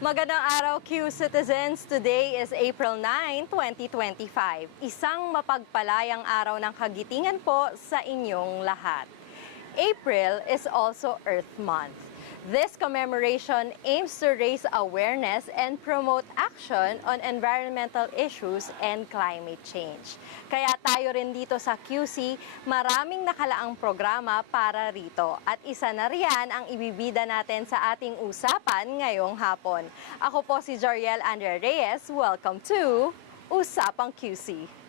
Magandang araw, Q Citizens. Today is April 9, 2025. Isang mapagpalayang araw ng kagitingan po sa inyong lahat. April is also Earth Month. This commemoration aims to raise awareness and promote action on environmental issues and climate change. Kaya tayo rin dito sa QC, maraming nakalaang programa para rito. At isa na riyan ang ibibida natin sa ating usapan ngayong hapon. Ako po si Joriel Andrea Reyes. Welcome to Usapang QC.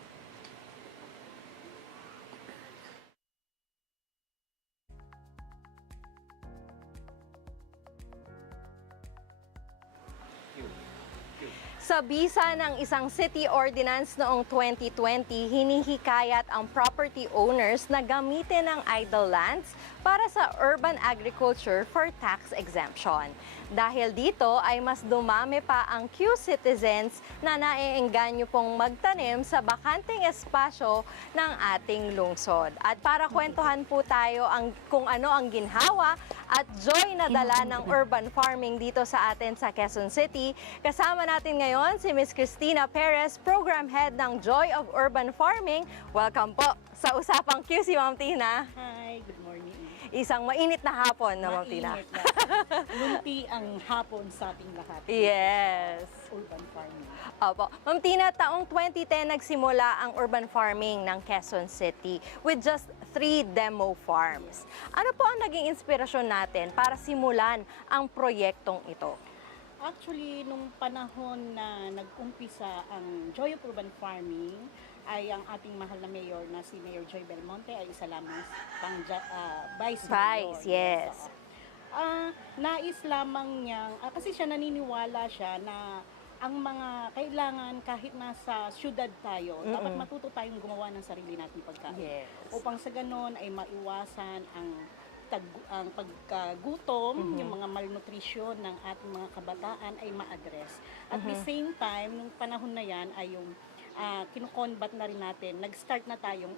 Sa bisa ng isang city ordinance noong 2020, hinihikayat ang property owners na gamitin ang idle lands para sa urban agriculture for tax exemption. Dahil dito ay mas dumami pa ang Q Citizens na naiengganyo pong magtanim sa bakanteng espasyo ng ating lungsod. At para kwentuhan po tayo kung ano ang ginhawa at joy na dala ng urban farming dito sa atin sa Quezon City, kasama natin ngayon si Ms. Cristina Perez, Program Head ng Joy of Urban Farming. Welcome po sa Usapang QC, Ma'am Tina. Hi, good morning. Isang mainit na hapon na, Ma'am Tina. Mainit na. Lunti ang hapon sa ating lahat. Yes. Urban farming. Opo. Ma'am Tina, taong 2010 nagsimula ang urban farming ng Quezon City with just 3 demo farms. Ano po ang naging inspirasyon natin para simulan ang proyektong ito? Actually, nung panahon na nag-umpisa ang Joy of Urban Farming, ay ang ating mahal na mayor na si Mayor Joy Belmonte ay isa lamang pang vice mayor. Yes. Nais lamang niyang, kasi siya naniniwala siya na ang mga kailangan kahit nasa syudad tayo, dapat matuto tayong gumawa ng sarili nating pagkain. Yes. Upang sa ganon ay maiwasan ang pagkagutom, yung mga malnutrition ng ating mga kabataan ay ma-address. At the same time, nung panahon na yan ay yung kino-combat na rin natin, nag-start na tayong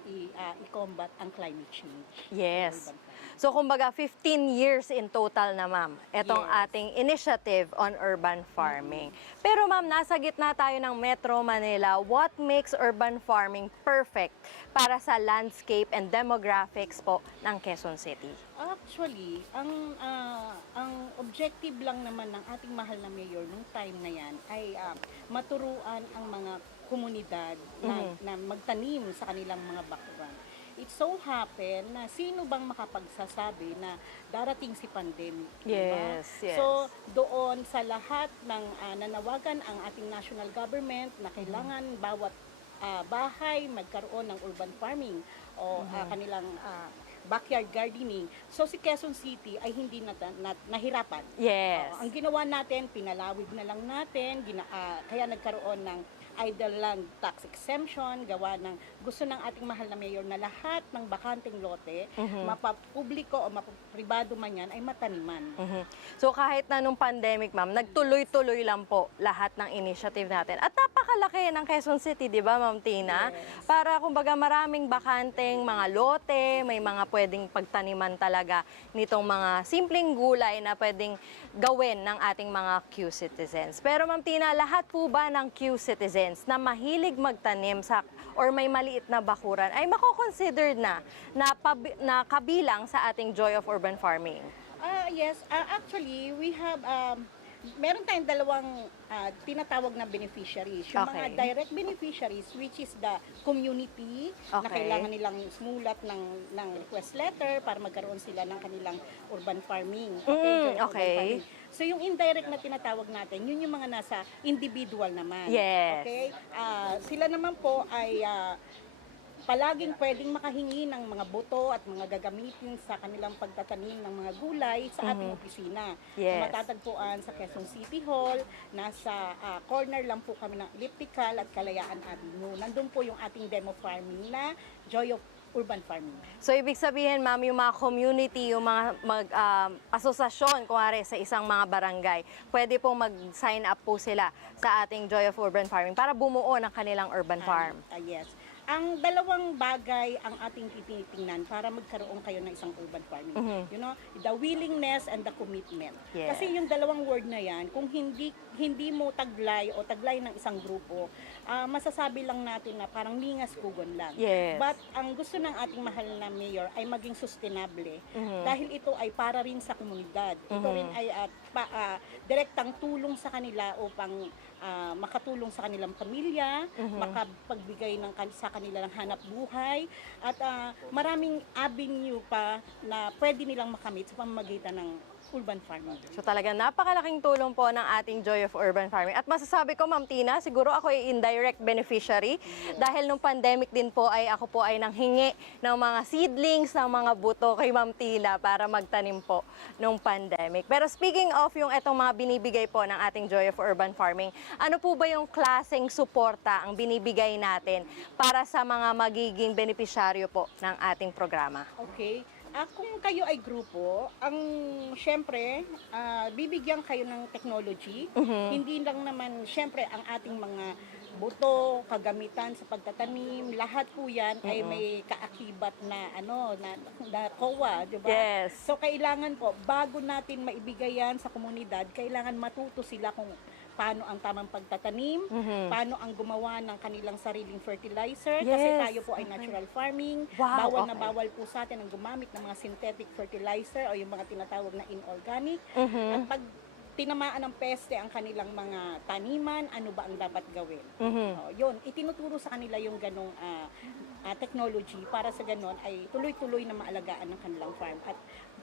i-combat ang climate change. Yes. So kumbaga 15 years in total na, ma'am, itong Yes. ating initiative on urban farming. Pero ma'am, nasa gitna tayo ng Metro Manila. What makes urban farming perfect para sa landscape and demographics po ng Quezon City? Actually, ang objective lang naman ng ating mahal na mayor nung time na yan ay maturuan ang mga komunidad na magtanim sa kanilang mga bakuran. It so happen na sino bang makapagsasabi na darating si pandemic, Yes, diba? yes. So, doon sa lahat ng nanawagan ang ating national government na kailangan bawat bahay magkaroon ng urban farming o kanilang backyard gardening. So, si Quezon City ay hindi nahirapan. Yes. Ang ginawa natin, pinalawig na lang natin, kaya nagkaroon ng idle land tax exemption, gawa ng gusto ng ating mahal na mayor na lahat ng bakanteng lote, mapapubliko o mapapribado man yan, ay mataniman. So kahit na nung pandemic, ma'am, nagtuloy-tuloy lang po lahat ng initiative natin. At napakalaki ng Quezon City, di ba, Ma'am Tina? Yes. Para kumbaga maraming bakanteng mga lote, may mga pwedeng pagtaniman talaga nitong mga simpleng gulay na pwedeng gawin ng ating mga Q Citizens. Pero Ma'am Tina, lahat po ba ng Q Citizens na mahilig magtanim or may maliit na bakuran ay mako-considered na kabilang sa ating Joy of Urban Farming? Yes, actually, we have, meron tayong dalawang tinatawag na beneficiaries. Yung mga Okay. direct beneficiaries, which is the community, na Okay. kailangan nilang sumulat ng request letter para magkaroon sila ng kanilang urban farming. Joy of urban okay. farming. So yung indirect na tinatawag natin, yun yung mga nasa individual naman. Yes. Okay? Sila naman po ay palaging pwedeng makahingi ng mga boto at mga gagamitin sa kanilang pagtatanim ng mga gulay sa ating opisina. Yes. Na matatagpuan sa Quezon City Hall, nasa corner lang po kami ng Elliptical at Kalayaan Avenue. Nandun po yung ating demo farming na Joy of Urban Farming. So, ibig sabihin, ma'am, yung mga community, yung mga asosasyon, kuwari sa isang mga barangay, pwede pong mag-sign up po sila sa ating Joy of Urban Farming para bumuo ng kanilang urban farm. Yes. Ang dalawang bagay ang ating tinitingnan para magkaroon kayo ng isang urban farming. You know, the willingness and the commitment. Yes. Kasi yung dalawang word na yan, kung hindi mo taglay o taglay ng isang grupo, masasabi lang natin na parang lingas kugon lang. Yes. But ang gusto ng ating mahal na mayor ay maging sustainable dahil ito ay para rin sa komunidad. Ito rin ay direktang tulong sa kanila upang makatulong sa kanilang pamilya, makapagbigay sa kanilang hanap buhay, at maraming avenue pa na pwede nilang makamit sa pamamagitan ng urban farming. So talagang napakalaking tulong po ng ating Joy of Urban Farming. At masasabi ko, Ma'am Tina, siguro ako ay indirect beneficiary dahil nung pandemic din po ay ako po ay nanghingi ng mga seedlings, ng mga buto kay Ma'am Tina para magtanim po nung pandemic. Pero speaking of yung etong mga binibigay po ng ating Joy of Urban Farming, ano po ba yung klaseng suporta ang binibigay natin para sa mga magiging benepisyaryo po ng ating programa? Okay. Kung kayo ay grupo, syempre, bibigyan kayo ng technology. Hindi lang naman, syempre, ang ating mga buto, kagamitan sa pagtatanim, lahat po yan ay may kaakibat na, na COA, di ba? Yes. So, kailangan po, bago natin maibigay yan sa komunidad, kailangan matuto sila kung paano ang tamang pagtatanim, paano ang gumawa ng kanilang sariling fertilizer, kasi Yes. tayo po ay natural farming, Wow, bawal na okay. bawal po sa atin ang gumamit ng mga synthetic fertilizer o yung mga tinatawag na inorganic. At pag tinamaan ng peste ang kanilang mga taniman, ano ba ang dapat gawin? Yun, itinuturo sa kanila yung ganong technology para sa ganon ay tuloy-tuloy na maalagaan ng kanilang farm at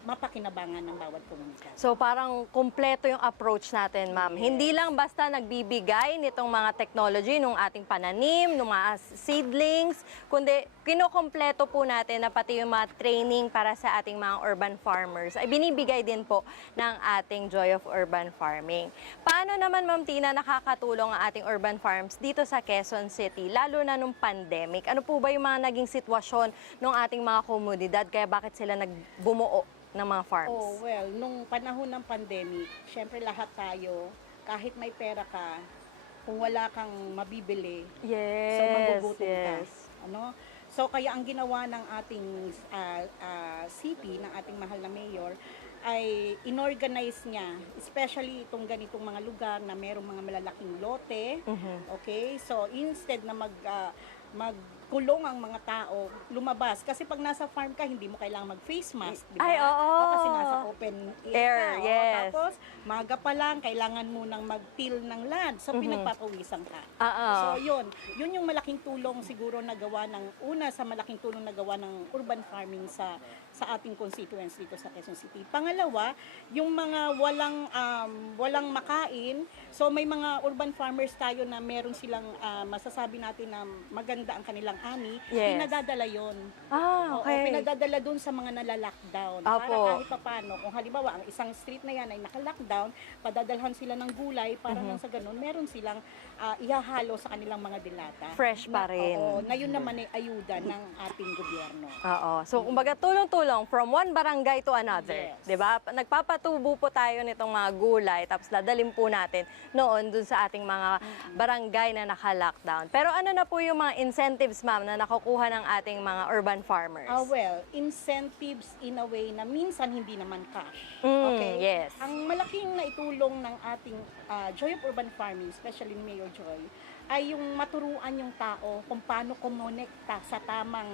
mapakinabangan ng bawat komunidad. So parang kumpleto yung approach natin, ma'am. Hindi lang basta nagbibigay nitong mga technology, nung ating pananim, nung mga seedlings, kundi kinokompleto po natin na pati yung mga training para sa ating mga urban farmers ay binibigay din po ng ating Joy of Urban Farming. Paano naman, Ma'am Tina, nakakatulong ang ating urban farms dito sa Quezon City, lalo na nung pandemic? Ano po ba yung mga naging sitwasyon ng ating mga komunidad, kaya bakit sila nagbumuo ng mga farms? Oh, well, nung panahon ng pandemic, syempre lahat tayo, kahit may pera ka, kung wala kang mabibili, Yes, so magugutom yes. ka. Ano? So kaya ang ginawa ng ating city, ng ating mahal na mayor, ay inorganize niya, especially itong ganitong mga lugar na merong mga malalaking lote. Okay? So instead na magkulong ang mga tao, lumabas. Kasi pag nasa farm ka, hindi mo kailangang mag-face mask, di ba? Ay, oo. Kasi nasa open Air, air ka. Oo, yes. tapos, maga pa lang, kailangan mo nang mag-till ng land. So, pinagpapawisan ka. Oo. So, yun yung malaking tulong siguro na gawa sa malaking tulong na gawa ng urban farming sa ating constituents dito sa Quezon City. Pangalawa, yung mga walang makain, so may mga urban farmers tayo na meron silang masasabi natin na maganda ang kanilang ani, Yes. pinadadala yon. Ah, okay. Oo, pinadadala dun sa mga nalalockdown. Apo. Para kahit paano, kung halimbawa ang isang street na yan ay naka-lockdown, padadalhan sila ng gulay para nang sa ganun, meron silang ihahalo sa kanilang mga dilata. Fresh pa rin. Oo, na yun naman ay ayuda ng ating gobyerno. Oo. So, kumbaga, tulong-tulong from one barangay to another. Yes. 'Di ba? Nagpapatubo po tayo nitong mga gulay, tapos dadalhin po natin noon dun sa ating mga barangay na naka-lockdown. Pero ano na po yung mga incentives, ma'am, na nakukuha ng ating mga urban farmers? Well, incentives in a way na minsan hindi naman cash. Okay? Yes. Ang malaking naitulong ng ating Joy of Urban Farming, especially ni Mayor Joy, ay yung maturuan yung tao kung paano kumonekta sa tamang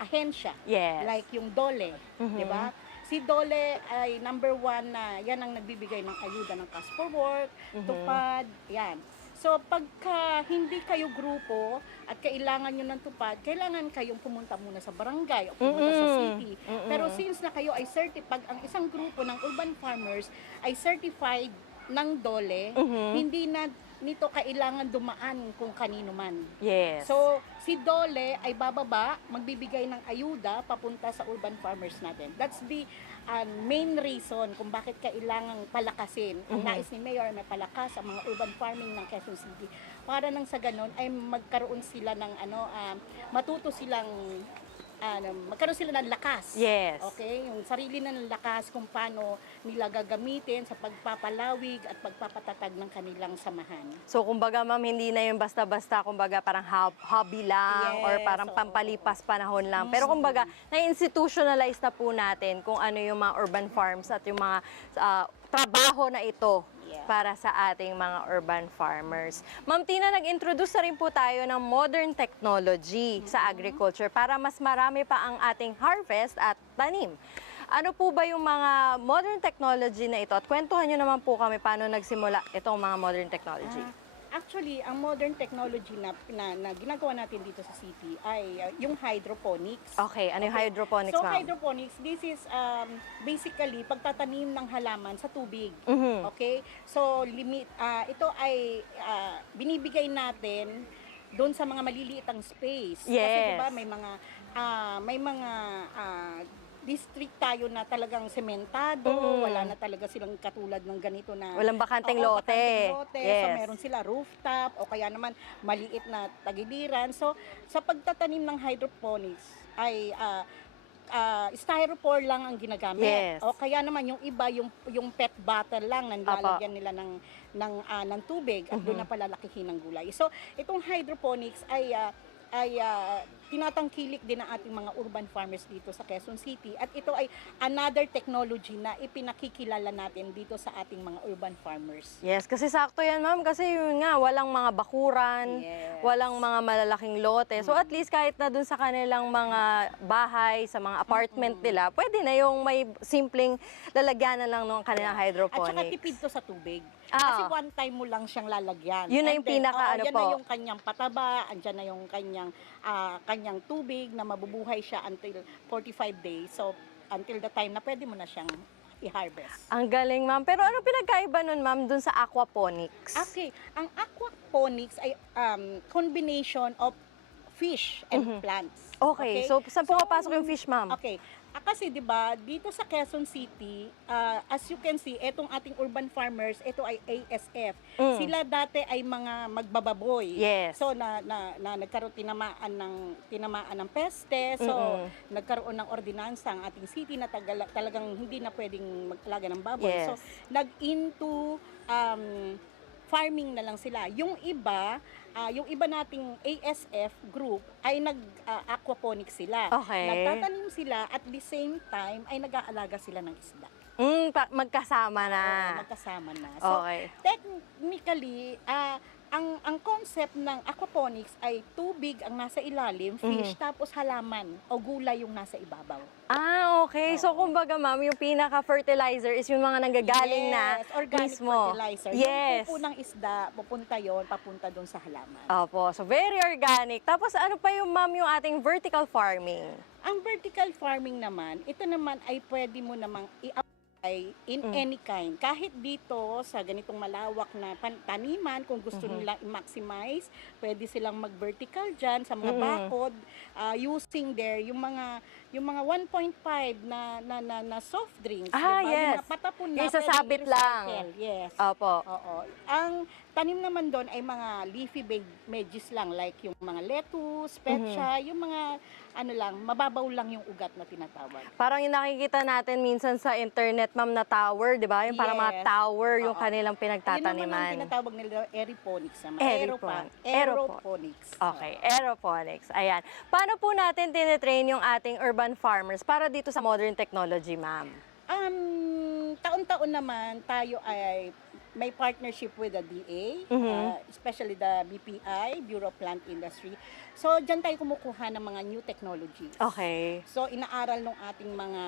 ahensya. Yes. Like yung DOLE, di ba? Si DOLE ay number 1 na yan ang nagbibigay ng ayuda ng Cash for Work, tupad, yan. So pagka hindi kayo grupo at kailangan nyo ng tupad, kailangan kayong pumunta muna sa barangay o pumunta sa city. Pero since na kayo ay certified, ang isang grupo ng urban farmers ay certified ng DOLE, hindi na nito kailangan dumaan kung kanino man. Yes. So, si DOLE ay bababa, magbibigay ng ayuda papunta sa urban farmers natin. That's the main reason kung bakit kailangang palakasin. Ang nais ni Mayor may palakas ang mga urban farming ng Quezon City. Para nang sa ganon ay magkaroon sila ng matuto silang magkaroon sila ng lakas. Yes. Okay? Yung sarili na ng lakas kung paano nila gagamitin sa pagpapalawig at pagpapatatag ng kanilang samahan. So, kumbaga, ma'am, hindi na yung basta-basta, kumbaga, parang hobby lang or Yes, parang oo. pampalipas panahon lang. Pero, kumbaga, na-institutionalize na po natin kung ano yung mga urban farms at yung mga trabaho na ito Yeah. para sa ating mga urban farmers. Ma'am Tina, nag-introduce na rin po tayo ng modern technology sa agriculture para mas marami pa ang ating harvest at tanim. Ano po ba yung mga modern technology na ito? At kwentuhan nyo naman po kami paano nagsimula itong mga modern technology. Actually, ang modern technology na ginagawa natin dito sa city ay yung hydroponics. Okay, ano yung hydroponics, So, ma'am? hydroponics, this is basically pagtatanim ng halaman sa tubig. Mhm. Okay? So, ito ay binibigay natin doon sa mga maliliitang space. Kasi Yes. 'di ba may mga district tayo na talagang sementado, wala na talaga silang katulad ng ganito na Walang bakanteng Oo, lote. bakanteng lote. So, Yes. meron sila rooftop o kaya naman maliit na tagiliran. So, sa pagtatanim ng hydroponics ay styrofoam lang ang ginagamit. Yes. O kaya naman yung iba yung pet bottle lang na nilalagyan nila ng tubig at doon na palalakihin ng gulay. So, itong hydroponics ay tinatangkilik din ng ating mga urban farmers dito sa Quezon City at ito ay another technology na ipinakikilala natin dito sa ating mga urban farmers. Yes, kasi sakto yan, ma'am. Kasi yun nga, walang mga bakuran, Yes. walang mga malalaking lote. So at least kahit na dun sa kanilang mga bahay, sa mga apartment nila, pwede na yung may simpleng lalagyanan lang ng kanilang At hydroponics. saka tipid to sa tubig. Ah. Kasi one time mo lang siyang lalagyan. Yun na And yung pinaka ano yan po. na yung kanyang pataba, andyan na yung kanyang tubig na mabubuhay siya until 45 days. So, until the time na pwede mo na siyang i-harvest. Ang galing, ma'am. Pero ano pinagkaiba nun, ma'am, dun sa aquaponics? Okay, ang aquaponics ay combination of fish and plants. Okay, so saan pumapasok yung fish, ma'am? Okay. Kasi 'di ba, dito sa Quezon City, as you can see, etong ating urban farmers, ito ay ASF. Sila dati ay mga magbababoy. Yes. So nagkaroon tinamaan ng peste. So nagkaroon ng ordinansa ang ating city na talagang hindi na pwedeng mag-alaga ng baboy. Yes. So nag-into farming na lang sila. Yung iba nating ASF group ay nag-aquaponics sila. Okay. Nagtatanim sila at the same time ay nag-aalaga sila ng isda. Magkasama na. Magkasama na. So, Okay. technically, ang concept ng aquaponics ay tubig ang nasa ilalim, fish, tapos halaman o gulay yung nasa ibabaw. Okay. So, kumbaga, ma'am, yung pinaka-fertilizer is yung mga nanggagaling na organic mismo. fertilizer. Yes. Yung pupo ng isda, papunta doon sa halaman. Opo. So, very organic. Tapos, ano pa yung, ma'am, yung ating vertical farming? Ang vertical farming naman, ito naman ay pwede mo namang i-apply in any kind. Kahit dito sa ganitong malawak na taniman, kung gusto nilang i-maximize, pwede silang mag-vertical dyan sa mga bakod, using yung mga 1.5 na soft drinks. Diba? Yes. Yung mga patapon na. Yung sasabit pwede lang. i-recycle. Yes. Opo. Oo. Ang tanim naman doon ay mga leafy veggies lang, like yung mga lettuce, petsa, yung mga mababaw lang yung ugat na tinatawag. Parang yung nakikita natin minsan sa internet, ma'am, na tower, di ba? Yung parang mga Yes. tower yung Oo. kanilang Yun naman ang pinagtataniman. tinatawag nila aeroponics naman. Aeroponics. Aeroponics. Okay, aeroponics. Ayan. Paano po natin tinitrain yung ating urban farmers para dito sa modern technology, ma'am? Taon-taon naman tayo ay may partnership with the DA, especially the BPI, Bureau of Plant Industry. So, diyan tayo kumukuha ng mga new technologies. Okay. So, inaaral ng ating mga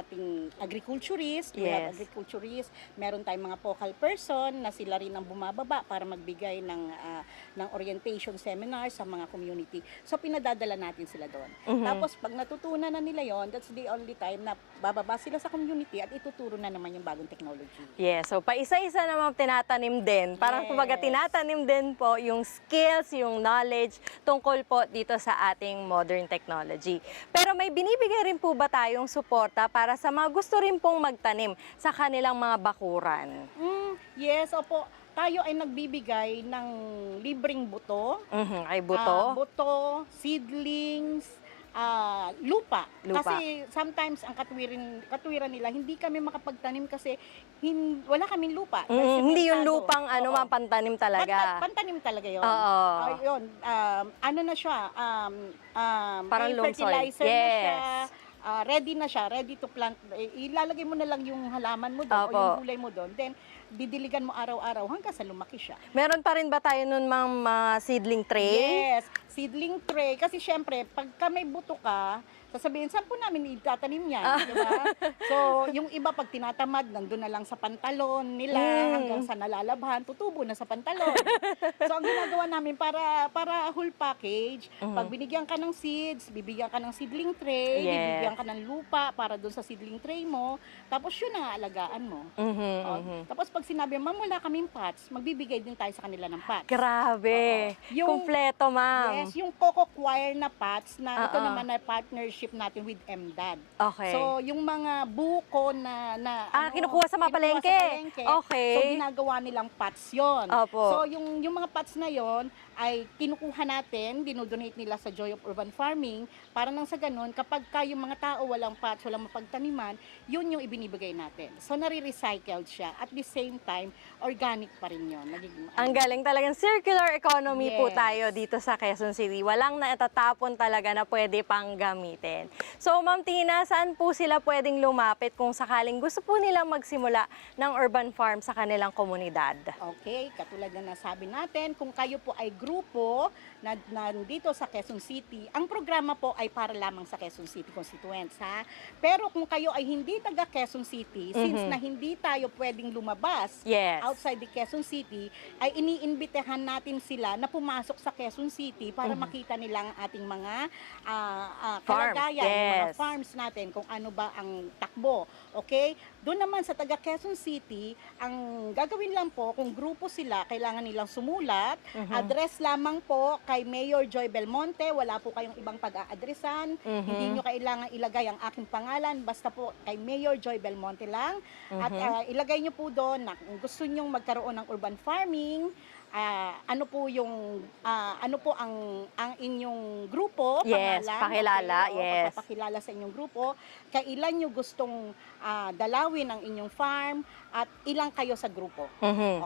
ating agriculturists, we have Yes. agriculturists, meron tayong mga focal person na sila rin ang bumababa para magbigay ng orientation seminars sa mga community. So, pinadadala natin sila doon. Tapos, pag natutunan na nila yon, that's the only time na bababa sila sa community at ituturo na naman yung bagong technology. Yes, so paisa-isa naman tinatanim din. Parang Yes. kumbaga tinatanim din po yung skills, yung knowledge tungkol po dito sa ating modern technology. Pero may binibigay rin po ba tayong suporta para sa mga gusto rin pong magtanim sa kanilang mga bakuran? Yes, opo. tayo ay nagbibigay ng libreng buto, Ay buto. buto, seedlings, lupa. Lupa. Kasi sometimes ang katwiran nila, hindi kami makapagtanim kasi wala kaming lupa. Hindi yung Sementado. lupang Oo. Pantanim talaga. Pantanim talaga yun. Oo. Yun, ano na siya, Parang may loam soil. fertilizer na siya. Yes. Ready na siya, ready to plant. Ilalagay mo na lang yung halaman mo doon o Opo. yung gulay mo doon. Then, didiligan mo araw-araw hanggang sa lumaki siya. Meron pa rin ba tayo nun mga seedling tray? Yes, seedling tray. Kasi syempre, pagka may buto ka, sasabihin, saan po namin itatanim yan? Di ba? So, yung iba pag tinatamad, nandun na lang sa pantalon nila, hanggang sa nalalabhan, tutubo na sa pantalon. So, ang ginagawa namin para whole package, pag binigyan ka ng seeds, bibigyan ka ng seedling tray, Yes. bibigyan ka ng lupa para dun sa seedling tray mo, tapos yun ang aalagaan mo. Tapos pag sinabi, ma'am, wala kaming pots, magbibigay din tayo sa kanila ng pots. Grabe. Yung- Kompleto, ma'am. Yes, yung Coco Choir na pots na ito Oo. naman ay partnership natin with MDAD. Okay. So, yung mga buko na kinukuha sa mapalengke. Okay. So, ginagawa nilang pots yon. Opo. So, yung mga pots na yon ay kinukuha natin, dinodonate nila sa Joy of Urban Farming para nang sa ganun, kapag yung mga tao walang pots, walang mapagtaniman, yun yung ibinibigay natin. So, nare-recycled siya. At the same time, organic pa rin yun. Ang galing talagang circular economy po Yes. tayo dito sa Quezon City. Walang naitatapon talaga na pwede pang gamitin. So, Ma'am Tina, saan po sila pwedeng lumapit kung sakaling gusto po nilang magsimula ng urban farm sa kanilang komunidad? Okay, katulad na nasabi natin, kung kayo po ay grupo na nandito sa Quezon City, ang programa po ay para lamang sa Quezon City constituents, ha? Pero kung kayo ay hindi taga Quezon City, since na hindi tayo pwedeng lumabas Yes. outside the Quezon City, ay iniimbitahan natin sila na pumasok sa Quezon City para makita nila ang ating mga kalagayan, Farms, mga yes. farms natin, kung ano ba ang takbo. Okay? Doon naman sa taga Quezon City, ang gagawin lang po, kung grupo sila, kailangan nilang sumulat. Address lamang po kay Mayor Joy Belmonte. Wala po kayong ibang pag-aadresan. Hindi nyo kailangan ilagay ang aking pangalan. Basta po kay Mayor Joy Belmonte lang. At ilagay nyo po doon na kung gusto nyong magkaroon ng urban farming, ano po ang inyong grupo, Yes, pangalan, pakilala, okay, o yes. pagpapakilala sa inyong grupo, kailan nyo gustong dalawin ang inyong farm at ilang kayo sa grupo.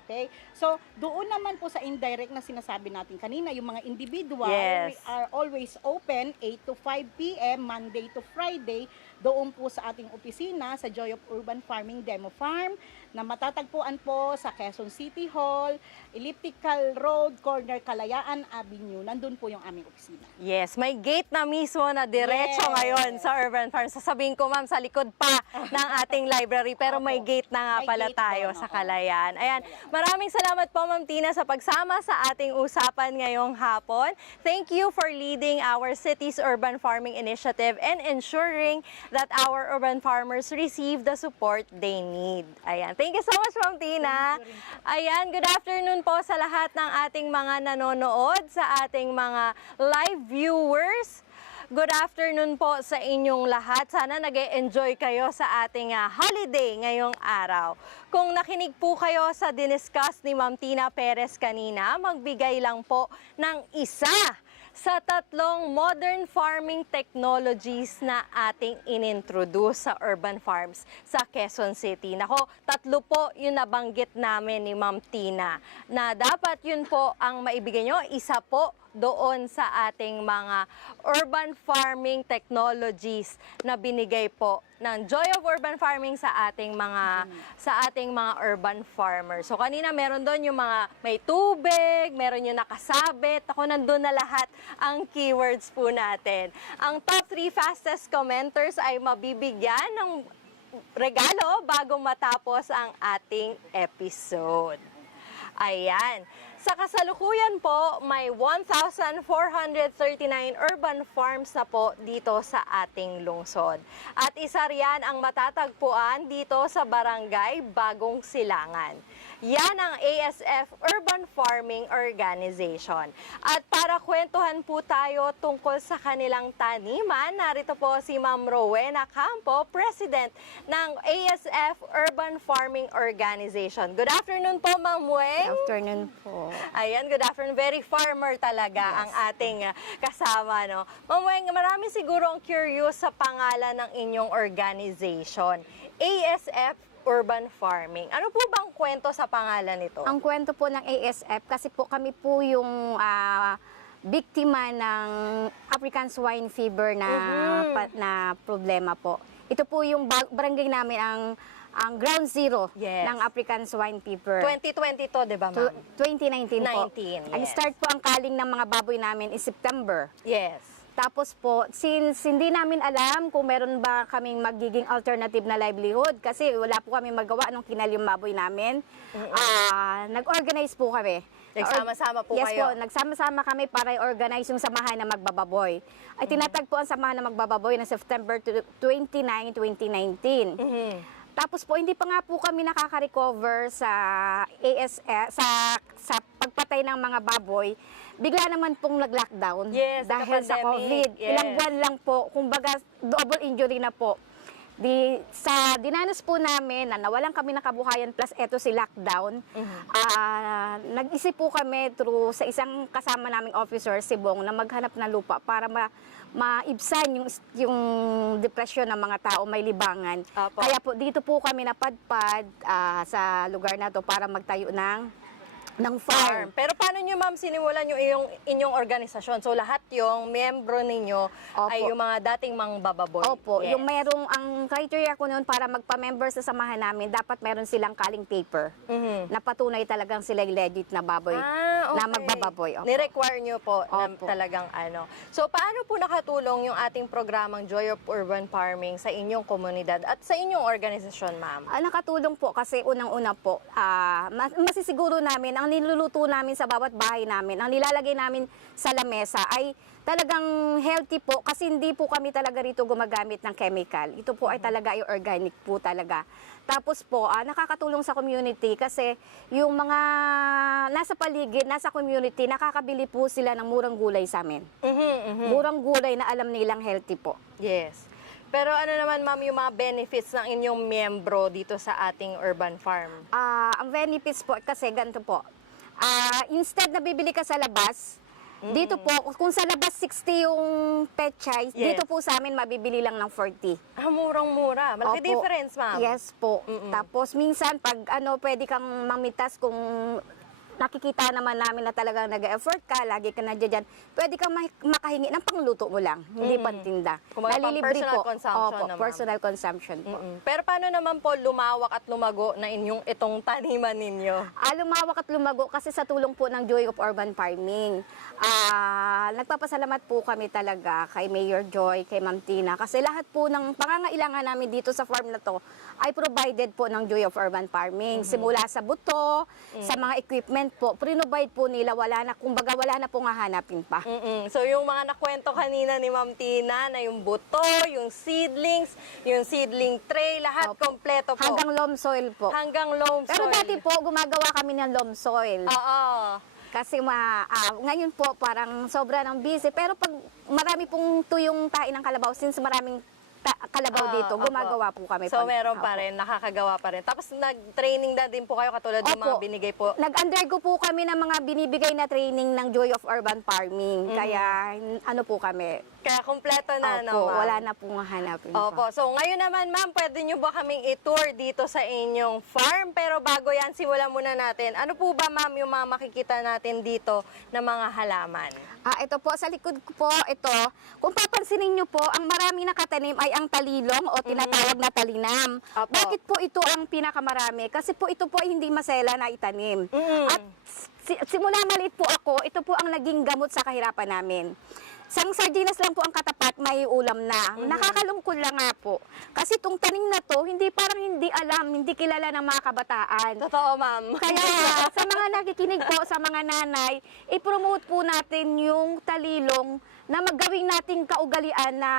Okay? So, doon naman po sa indirect na sinasabi natin kanina, yung mga individual, Yes. we are always open 8 to 5 p.m. Monday to Friday, doon po sa ating opisina sa Joy of Urban Farming Demo Farm na matatagpuan po sa Quezon City Hall, Elliptical Road, corner Kalayaan Avenue. Nandun po yung aming opisina. Yes, may gate na mismo na diretso Yes. ngayon sa urban farm. Sasabihin ko, ma'am, sa likod pa ng ating library, pero may Opo. gate na nga May pala gate tayo doon, sa oo. Kalayaan. Ayan, maraming salamat po, Ma'am Tina, sa pagsama sa ating usapan ngayong hapon. Thank you for leading our city's urban farming initiative and ensuring that our urban farmers receive the support they need. Ayan, thank you so much, Ma'am Tina. Ayan, good afternoon po sa lahat ng ating mga nanonood, sa ating mga live viewers. Good afternoon po sa inyong lahat. Sana nag-enjoy kayo sa ating holiday ngayong araw. Kung nakinig po kayo sa diniscuss ni Ma'am Tina Perez kanina, magbigay lang po ng isa sa 3 modern farming technologies na ating inintroduce sa urban farms sa Quezon City. Nako, 3 po yung nabanggit namin ni Ma'am Tina na dapat yun po ang maibigay nyo. Isa po doon sa ating mga urban farming technologies na binigay po ng Joy of Urban Farming sa ating mga urban farmers. So kanina meron doon yung mga may tubig, meron yung nakasabit. Ako, nandun na lahat ang keywords po natin. Ang top 3 fastest commenters ay mabibigyan ng regalo bago matapos ang ating episode. Ayan. Sa kasalukuyan po, may 1,439 urban farms na po dito sa ating lungsod. At isa riyan ang matatagpuan dito sa Barangay Bagong Silangan. Yan ang ASF Urban Farming Organization. At para kwentuhan po tayo tungkol sa kanilang taniman, narito po si Ma'am Rowena Campo, President ng ASF Urban Farming Organization. Good afternoon po, Ma'am Weng. Good afternoon po. Ayan, good afternoon. Very farmer talaga ang ating kasama, no? Ma'am Weng, marami siguro ang curious sa pangalan ng inyong organization, ASF Urban Farming. Ano po bang kwento sa pangalan nito? Ang kwento po ng ASF, kasi po kami po yung biktima ng African swine fever na, na problema po. Ito po yung barangay namin ang ground zero Yes. ng African swine fever. 2020 to, di ba, ma'am? 2019 po. 19, Ang yes. start po ang kaling ng mga baboy namin is September. Yes. Tapos po, since hindi namin alam kung meron ba kaming magiging alternative na livelihood, kasi wala po kami magawa nung kinal yung baboy namin, nag-organize po kami. Nagsama-sama po yes kayo? po, nagsama-sama kami para i-organize yung samahan na magbababoy. Ay tinatagpo ang samahan na magbababoy na September 29, 2019. Tapos po, hindi pa nga po kami nakaka-recover sa ASF, sa pagpatay ng mga baboy. Bigla naman pong nag-lockdown Yes, dahil sa nagka-pandemic. COVID. Yes. Ilang buwan lang po, kumbaga double injury na po. Sa dinanas po namin na nawalan kami ng kabuhayan plus eto si lockdown, nag-isip po kami through sa isang kasama naming officer, si Bong, na maghanap ng lupa para maibsan yung depression ng mga tao may libangan. Apo. Kaya po dito po kami napadpad sa lugar na to para magtayo ng farm. Pero paano nyo, ma'am, sinimulan yung inyong organisasyon? So, lahat yung miyembro ninyo Opo. ay yung mga dating mangbababoy? Opo, Yes. yung mayroong, ang criteria ko noon para magpa-member sa samahan namin, dapat meron silang kaling paper na patunay talagang sila yung legit na baboy, na magbababoy. Opo. Ni-require nyo po na Opo. talagang ano. So, paano po nakatulong yung ating programang Joy of Urban Farming sa inyong komunidad at sa inyong organisasyon, ma'am? Nakatulong po kasi unang-una po, masisiguro namin, ang niluluto namin sa bawat bahay namin, ang nilalagay namin sa lamesa ay talagang healthy po kasi hindi po kami talaga rito gumagamit ng chemical. Ito po ay talaga yung organic po talaga. Tapos po, nakakatulong sa community kasi yung mga nasa paligid, nasa community, nakakabili po sila ng murang gulay sa amin. Murang gulay na alam nilang healthy po. Yes. Pero ano naman, ma'am, yung mga benefits ng inyong miyembro dito sa ating urban farm? Ang benefits po kasi ganito po. Instead na bibili ka sa labas, dito po, kung sa labas 60 yung pechay, Yes. dito po sa amin mabibili lang ng 40. Murang-mura. Malaki Opo. difference, ma'am. Yes po. Tapos minsan pag pwede kang mamitas kung nakikita naman namin na talagang nag-effort ka, lagi ka nandiyan, pwede kang makahingi ng pangluto mo lang, hindi pantinda. Kumbaga, pang Nalilibre personal po. consumption Opo, na, ma'am. personal consumption po. Pero paano naman po lumawak at lumago na itong taniman ninyo? Lumawak at lumago kasi sa tulong po ng Joy of Urban Farming. Nagpapasalamat po kami talaga kay Mayor Joy, kay Ma'am Tina, kasi lahat po ng pangangailangan namin dito sa farm na to ay provided po ng Joy of Urban Farming. Simula sa buto, sa mga equipment po, provide po nila, kumbaga wala na pong hahanapin pa. So yung mga nakwento kanina ni Ma'am Tina na yung buto, yung seedlings, yung seedling tray, lahat Opo. kompleto po. Hanggang loam soil po. Hanggang loam Pero soil. dati po, gumagawa kami ng loam soil. Oo. Kasi ngayon po parang sobra ng busy. Pero pag marami pong tuyong tain ng kalabaw, since maraming kalabaw dito, Opo. gumagawa po kami. So meron pa Opo. rin, nakakagawa pa rin. Tapos nag-training na din po kayo katulad ng mga Opo. binigay po. Nag-undergo po kami ng mga binibigay na training ng Joy of Urban Farming. Kaya ano po kami. Kaya kompleto na, Opo, ma'am? wala na pong hahanapin pa. Opo. So ngayon naman, ma'am, pwede nyo ba kaming i-tour dito sa inyong farm? Pero bago yan, simulan muna natin. Ano po ba, ma'am, yung mga makikita natin dito na mga halaman? Ito po, sa likod ko po, ito. Kung papansinin nyo po, ang maraming nakatanim ay ang talilong o tinatawag na talinam. Opo. Bakit po ito ang pinakamarami? Kasi po ito po ay hindi masela na itanim. At simula maliit po ako, ito po ang naging gamot sa kahirapan namin. Sang sardinas lang po ang katapat, may ulam na. Nakakalungkot lang nga po. Kasi itong tanim na to, parang hindi alam, hindi kilala ng mga kabataan. Totoo, ma'am. Kaya sa mga nakikinig po, sa mga nanay, i-promote po natin yung talilong na maggawing nating kaugalian na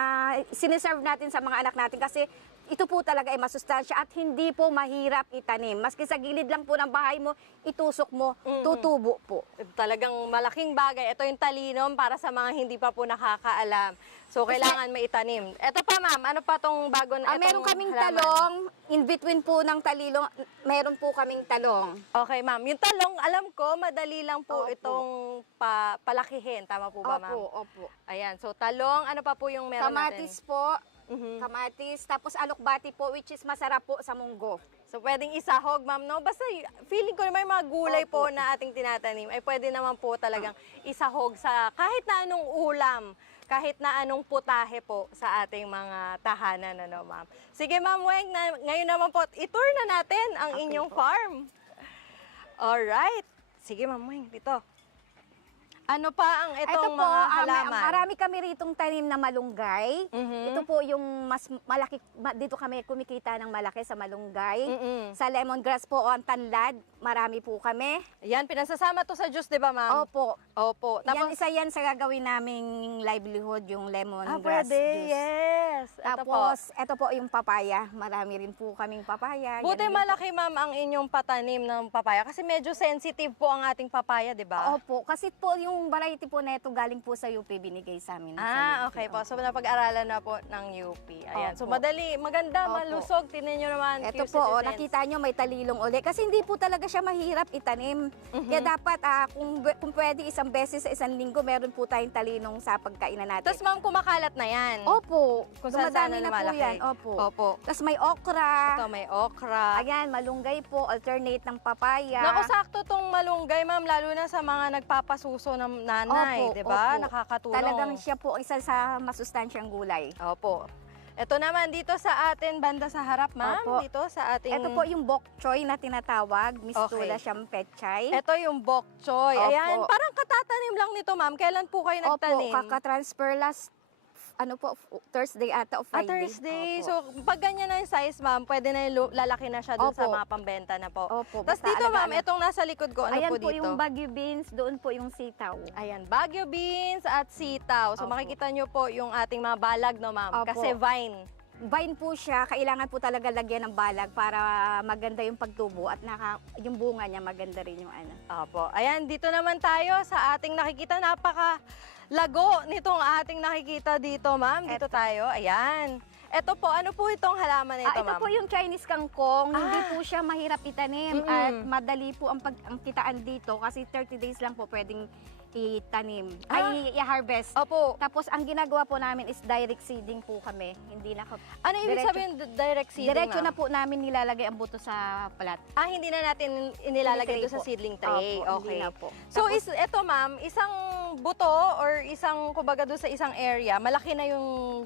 siniserve natin sa mga anak natin. Kasi ito po talaga ay masustansya at hindi po mahirap itanim. Maski sa gilid lang po ng bahay mo, itusok mo, tutubo po. Talagang malaking bagay. Ito yung talinom para sa mga hindi pa po nakakaalam. So, kailangan maitanim. Ito pa, ma'am. Ano pa tong bago na itong Meron kaming halaman? talong, in between po ng talilong, meron po kaming talong. Okay, ma'am. Yung talong, alam ko, madali lang po Opo. itong palakihin. Tama po ba, ma'am? Opo. Ayan. So, talong, ano pa po yung meron Kamatis natin? po, Mhm. kamatis, tapos alokbati po, which is masarap po sa munggo. So, pwedeng isahog, ma'am, no? Basta, feeling ko may mga gulay po Opo. na ating tinatanim, ay pwede naman po talagang isahog sa kahit na anong ulam, kahit na anong putahe po sa ating mga tahanan, ano, ma'am. Sige, ma'am Weng, ngayon naman po, itour na natin ang Okay inyong po. farm. Alright. Sige, ma'am Weng, dito. Ano pa ang Ito itong po, mga halaman? marami kami ritong tanim na malunggay. Mhm. Ito po yung mas malaki, dito kami kumikita ng malaki sa malunggay. Mm-mm. Sa lemongrass po o ang tanlad, marami po kami. Yan, pinasasama to sa juice, di ba, ma'am? Opo. Opo. Isa yan sa gagawin naming livelihood, yung lemongrass pwede, juice. yes. Ito po. Tapos, ito po yung papaya. Marami rin po kaming papaya. Buti Yan din po. malaki, ma'am, ang inyong patanim ng papaya kasi medyo sensitive po ang ating papaya, di ba? Opo, kasi po yung variety po na ito galing po sa UP, binigay sa amin. sa UP. Okay po. So, napag-aralan na po ng UP. Ayan. So, Opo. madali, maganda, Opo. malusog. Tingnan nyo naman, Ito Q po, citizens. nakita nyo may talilong uli. Kasi hindi po talaga siya mahirap itanim. Mhm. Kaya dapat, kung pwede isang beses sa isang linggo, meron po tayong talinong sa pagkainan natin. Tapos, ma'am, kumakalat na yan. Opo, Kung saan dumadami na na po lumalaki. yan. Opo. Opo. Tapos may okra. Ito, may okra. Ayan, malunggay po, alternate ng papaya. Naku, sakto tong malunggay, ma'am, lalo na sa mga nagpapasuso ng nanay, Opo, di ba? opo. Nakakatulong. Talagang siya po isa sa masustansyang gulay. Opo. Ito naman dito sa atin, banda sa harap, ma'am. Opo. Dito sa ating... Ito po yung bok choy na tinatawag, mistula Okay. siyang petchay. Ito yung bok choy. Opo. Ayan, parang katatanim lang nito, ma'am. Kailan po kayo nagtanim? Opo, kaka-transfer last, Thursday ata o Friday. Thursday. Opo. So, pag ganyan na yung size, ma'am, pwede na yung lalaki na siya doon sa Opo. mga pambenta na po. Opo, Tapos basta dito, ma'am, alagaan. itong nasa likod ko, ano Ayan po po dito? yung Baguio beans, doon po yung sitaw. Ayan, Baguio beans at sitaw. So, Opo. makikita nyo po yung ating mga balag, no, ma'am? Opo. Kasi vine. Vine po siya, kailangan po talaga lagyan ng balag para maganda yung pagtubo at yung bunga niya maganda rin yung ano. Opo. Ayan, dito naman tayo sa ating nakikita. Napaka-lago nitong ating nakikita dito, ma'am. Dito tayo. Ayan. Ito po, ano po itong halaman nito, Ito ma'am? po yung Chinese kangkong, hindi po siya mahirap itanim Mm-mm. at madali po ang kitaan dito kasi 30 days lang po pwedeng itanim, ay i-harvest. Opo. Tapos ang ginagawa po namin is direct seeding po kami. Hindi na Ano ibig Diretso- sabihin direct seeding, diretso ma'am? na po namin nilalagay ang buto sa plat. Hindi na natin inilalagay Tray doon sa po. seedling tray. Opo, Okay. hindi na po. So, Tapos, ito ma'am, isang buto or isang, kumbaga doon sa isang area, malaki na yung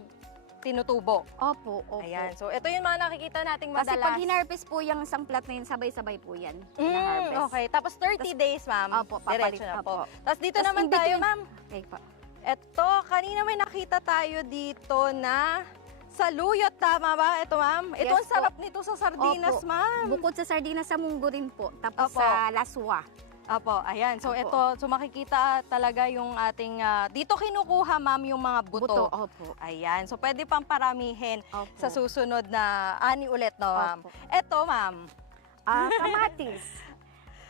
tinutubo. opo. Ayan. So, ito yung mga nakikita nating Kasi madalas. pag hinarvest po yung isang plat na yun, sabay-sabay po yan. Mm, na-harvest. okay. Tapos 30 days, ma'am. Opo, papalit. Diretso na po. Opo. Tapos dito Tas naman in tayo, between- ma'am. Okay pa. Ito, kanina may nakita tayo dito na saluyot, tama ba? Ito, ma'am. Ito, Yes ang sarap nito sa sardinas, Opo. ma'am. Bukod sa sardinas, sa munggo rin po. Tapos Opo. sa laswa. Opo, ayan. So, Opo. ito, so makikita talaga yung ating, dito kinukuha, ma'am, yung mga buto. Opo. Ayan. So, pwede pang paramihin Opo. sa susunod na ani ulit, no, ma'am? Opo. Ito, ma'am. Kamatis.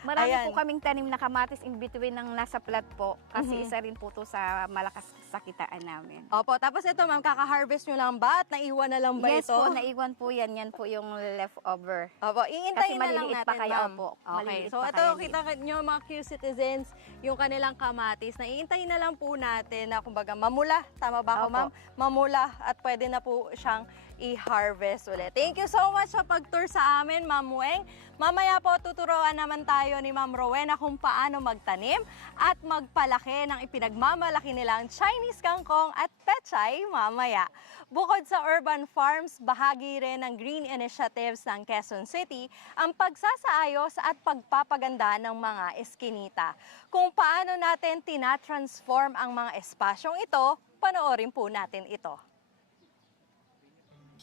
Marami Ayan. po kaming tanim na kamatis in between ng nasa plat po. Kasi Mhm. isa rin po to sa malakas sa kitaan namin. Opo, tapos ito, ma'am, kaka-harvest nyo lang ba at naiwan na lang ba Yes ito? po, naiwan po yan. Yan po yung leftover. Opo, iintayin Kasi na lang maliliit natin, pa kaya, ma'am. opo. Okay, Maliliit so pa ito, kaya kita nyo mga Q-citizens, yung kanilang kamatis, na iintayin na lang po natin na kumbaga mamula, tama ba ako, Opo. ma'am? Mamula at pwede na po siyang i-harvest ulit. Thank you so much sa pag-tour sa amin, Ma'am Weng. Mamaya po tuturuan naman tayo ni Ma'am Rowena kung paano magtanim at magpalaki ng ipinagmamalaki nilang Chinese kangkong at pechay mamaya. Bukod sa urban farms, bahagi rin ng green initiatives ng Quezon City ang pagsasaayos at pagpapaganda ng mga eskinita. Kung paano natin tinatransform ang mga espasyong ito, panoorin po natin ito.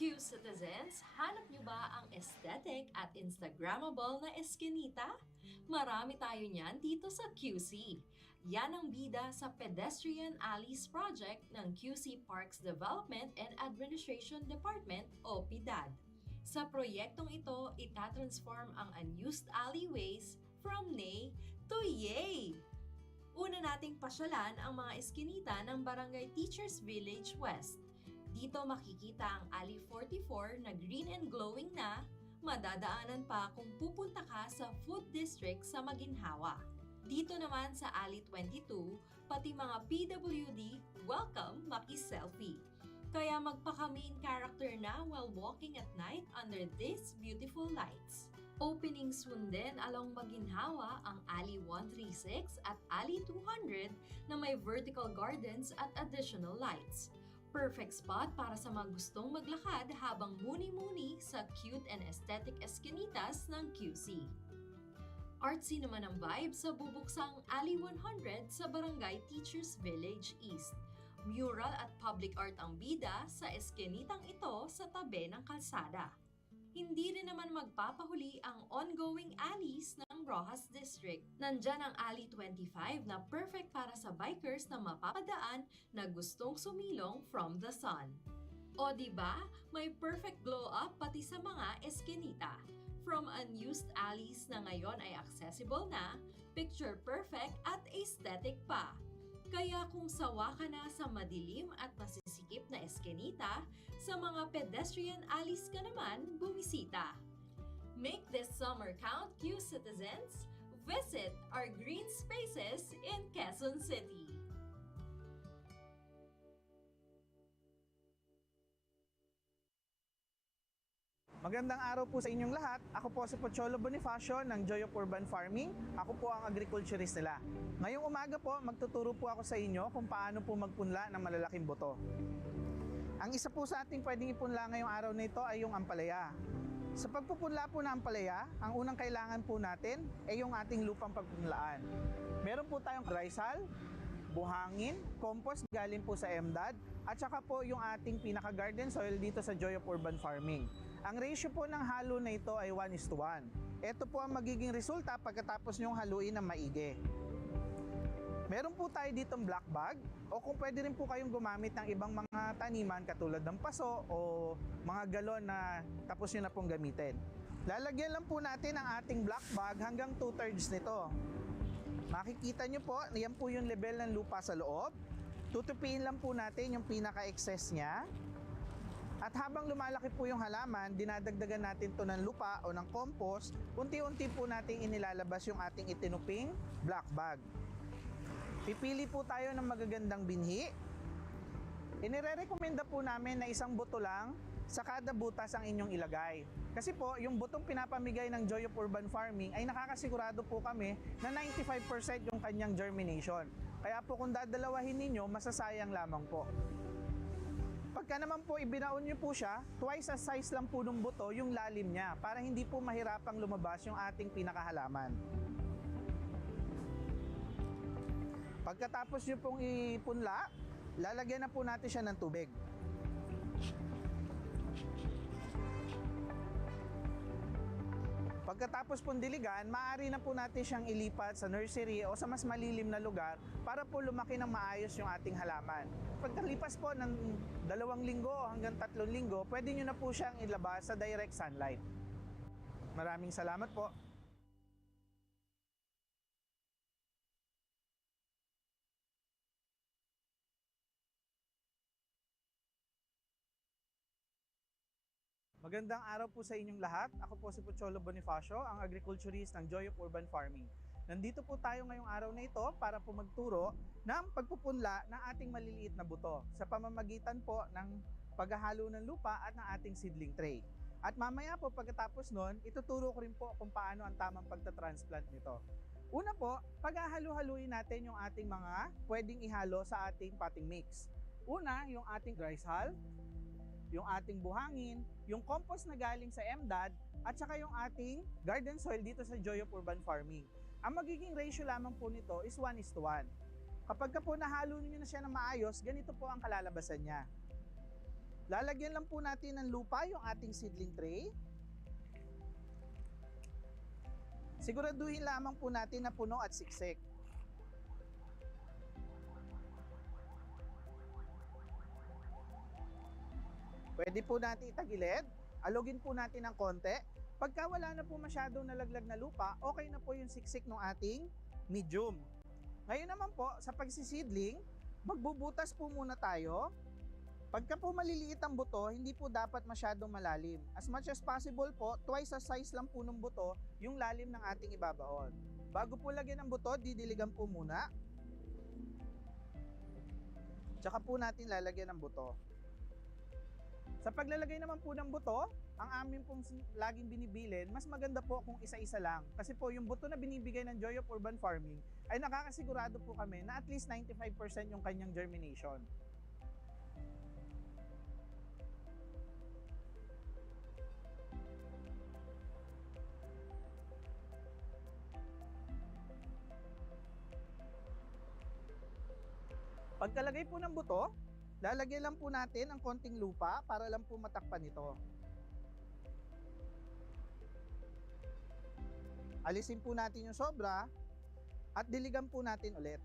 Q-citizens, hanap niyo ba ang aesthetic at Instagrammable na eskinita? Marami tayo niyan dito sa QC. Yan ang bida sa Pedestrian Alleys Project ng QC Parks Development and Administration Department o PDAD. Sa proyektong ito, itatransform ang unused alleyways from nay to yay! Una nating pasyalan ang mga eskinita ng Barangay Teachers Village West. Dito makikita ang Alley 44 na green and glowing na, madadaanan pa kung pupunta ka sa Food District sa Maginhawa. Dito naman sa Alley 22, pati mga PWD, welcome maki-selfie. Kaya magpaka-main character na while walking at night under these beautiful lights. Opening soon din along Maginhawa ang Alley 136 at Alley 200 na may vertical gardens at additional lights. Perfect spot para sa mga gustong maglakad habang muni-muni sa cute and aesthetic eskinitas ng QC. Artsy naman ang vibe sa bubuksang Alley 100 sa Barangay Teachers Village East. Mural at public art ang bida sa eskinitang ito sa tabi ng kalsada. Hindi rin naman magpapahuli ang ongoing alleys ng Rojas District. Nandyan ang Alley 25 na perfect para sa bikers na mapapadaan na gustong sumilong from the sun. O diba, may perfect glow up pati sa mga eskinita. From unused alleys na ngayon ay accessible na, picture perfect at aesthetic pa. Kaya kung sawa ka na sa madilim at masisikip na eskinita, sa mga pedestrian alleys ka naman bumisita. Make this summer count, Q-citizens! Visit our green spaces in Quezon City! Magandang araw po sa inyong lahat. Ako po si Pocholo Bonifacio ng Joy of Urban Farming. Ako po ang agriculturist nila. Ngayong umaga po, magtuturo po ako sa inyo kung paano po magpunla ng malalaking buto. Ang isa po sa ating pwedeng ipunla ngayong araw na ito ay yung ampalaya. Sa pagpupunla po ng ampalaya, ang unang kailangan po natin ay yung ating lupang pagpunlaan. Meron po tayong risal, buhangin, compost galing po sa MDAD, at saka po yung ating pinaka-garden soil dito sa Joy of Urban Farming. Ang ratio po ng halo na ito ay 1:1. Ito po ang magiging resulta pagkatapos nyong haluin ng maigi. Meron po tayo ditong black bag o kung pwede rin po kayong gumamit ng ibang mga taniman katulad ng paso o mga galon na tapos nyo na pong gamitin. Lalagyan lang po natin ang ating black bag hanggang 2/3 nito. Makikita nyo po, yan po yung level ng lupa sa loob. Tutupiin lang po natin yung pinaka-excess niya. At habang lumalaki po yung halaman, dinadagdagan natin to ng lupa o ng compost, unti-unti po natin inilalabas yung ating itinuping black bag. Pipili po tayo ng magagandang binhi. Inirerekomenda po namin na isang buto lang sa kada butas ang inyong ilagay. Kasi po, yung butong pinapamigay ng Joy of Urban Farming ay nakakasigurado po kami na 95% yung kanyang germination. Kaya po kung dadalawahin ninyo, masasayang lamang po. Pagka naman po ibinaon nyo po siya, twice as size lang po ng buto yung lalim niya para hindi po mahirapang lumabas yung ating pinakahalaman. Pagkatapos nyo pong ipunla, lalagyan na po natin siya ng tubig. Pagkatapos pong diligan, maaari na po natin siyang ilipat sa nursery o sa mas malilim na lugar para po lumaki ng maayos yung ating halaman. Pagkalipas po ng 2 linggo hanggang 3 linggo, pwede nyo na po siyang ilabas sa direct sunlight. Maraming salamat po. Magandang araw po sa inyong lahat. Ako po si Pocholo Bonifacio, ang agriculturist ng Joy of Urban Farming. Nandito po tayo ngayong araw na ito para po magturo ng pagpupunla ng ating maliliit na buto sa pamamagitan po ng paghahalo ng lupa at ng ating seedling tray. At mamaya po pagkatapos nun, ituturo ko rin po kung paano ang tamang pagtatransplant nito. Una po, paghahalo-haluin natin yung ating mga pwedeng ihalo sa ating potting mix. Una, yung ating rice hull, yung ating buhangin, yung compost na galing sa MDAD, at saka yung ating garden soil dito sa Joy of Urban Farming. Ang magiging ratio lamang po nito is 1:1. Kapag po nahalo niyo na siya ng maayos, ganito po ang kalalabasan niya. Lalagyan lang po natin ng lupa yung ating seedling tray. Siguraduhin lamang po natin na puno at siksik. Pwede po natin itagilid. Alugin po natin ng konti. Pagka wala na po masyadong nalaglag na lupa, okay na po yung siksik ng ating medium. Ngayon naman po, sa pagsisidling, magbubutas po muna tayo. Pagka po maliliit ang buto, hindi po dapat masyadong malalim. As much as possible po, twice the size lang po ng buto yung lalim ng ating ibabaon. Bago po lagyan ng buto, didiligan po muna. Tsaka po natin lalagyan ng buto. Sa paglalagay naman po ng buto, ang amin pong laging binibilin, mas maganda po kung isa-isa lang. Kasi po yung buto na binibigay ng Joy of Urban Farming ay nakakasigurado po kami na at least 95% yung kanyang germination. Pagkalagay po ng buto, lalagyan lang po natin ang konting lupa para lang po matakpan ito. Alisin po natin yung sobra at diligan po natin ulit.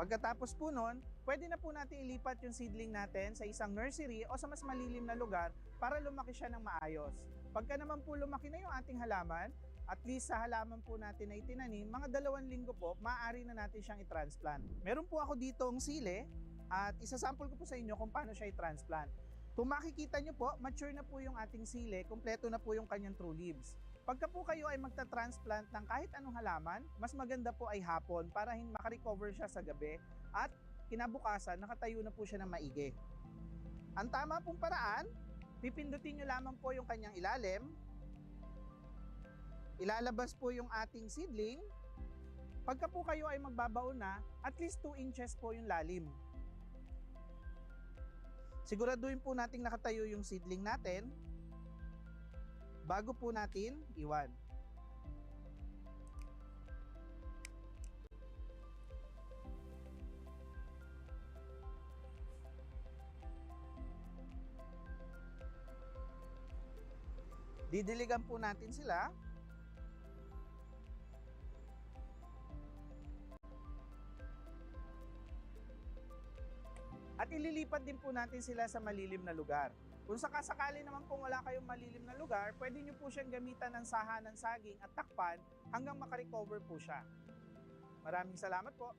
Pagkatapos po nun, pwede na po natin ilipat yung seedling natin sa isang nursery o sa mas malilim na lugar para lumaki siya ng maayos. Pagka naman po lumaki na yung ating halaman, at least sa halaman po natin na itinanim, mga 2 linggo po, maaari na natin siyang i-transplant. Meron po ako dito ang sili at isasample ko po sa inyo kung paano siya i-transplant. Kung makikita nyo po, mature na po yung ating sili, kompleto na po yung kanyang true leaves. Pagka po kayo ay magta-transplant ng kahit anong halaman, mas maganda po ay hapon para makarecover siya sa gabi at kinabukasan nakatayo na po siya ng maigi. Ang tama pong paraan, pipindutin nyo lamang po yung kanyang ilalim, ilalabas po yung ating seedling. Pagka po kayo ay magbabaon na, at least 2 inches po yung lalim. Siguraduhin po nating nakatayo yung seedling natin bago po natin iwan. Didiligan po natin sila. At ililipat din po natin sila sa malilim na lugar. Kung sakasakali naman kung wala kayong malilim na lugar, pwede nyo po siyang gamitan ng saha ng saging at takpan hanggang makarecover po siya. Maraming salamat po.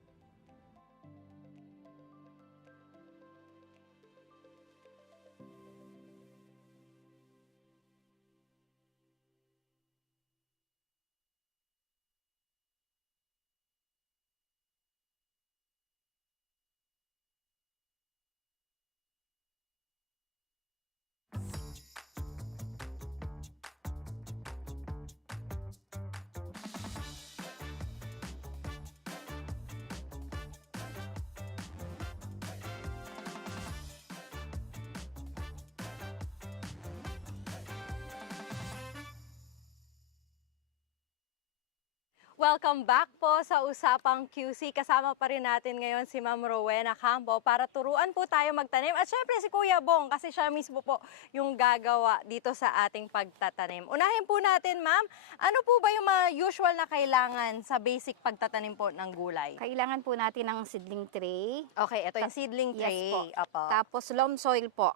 Welcome back po sa Usapang QC. Kasama pa rin natin ngayon si Ma'am Rowena Campo para turuan po tayo magtanim. At syempre si Kuya Bong kasi siya mismo po yung gagawa dito sa ating pagtatanim. Unahin po natin, Ma'am, ano po ba yung mga usual na kailangan sa basic pagtatanim po ng gulay? Kailangan po natin ng seedling tray. Okay, ito yung seedling tray. Yes po. Opo. Tapos loam soil po.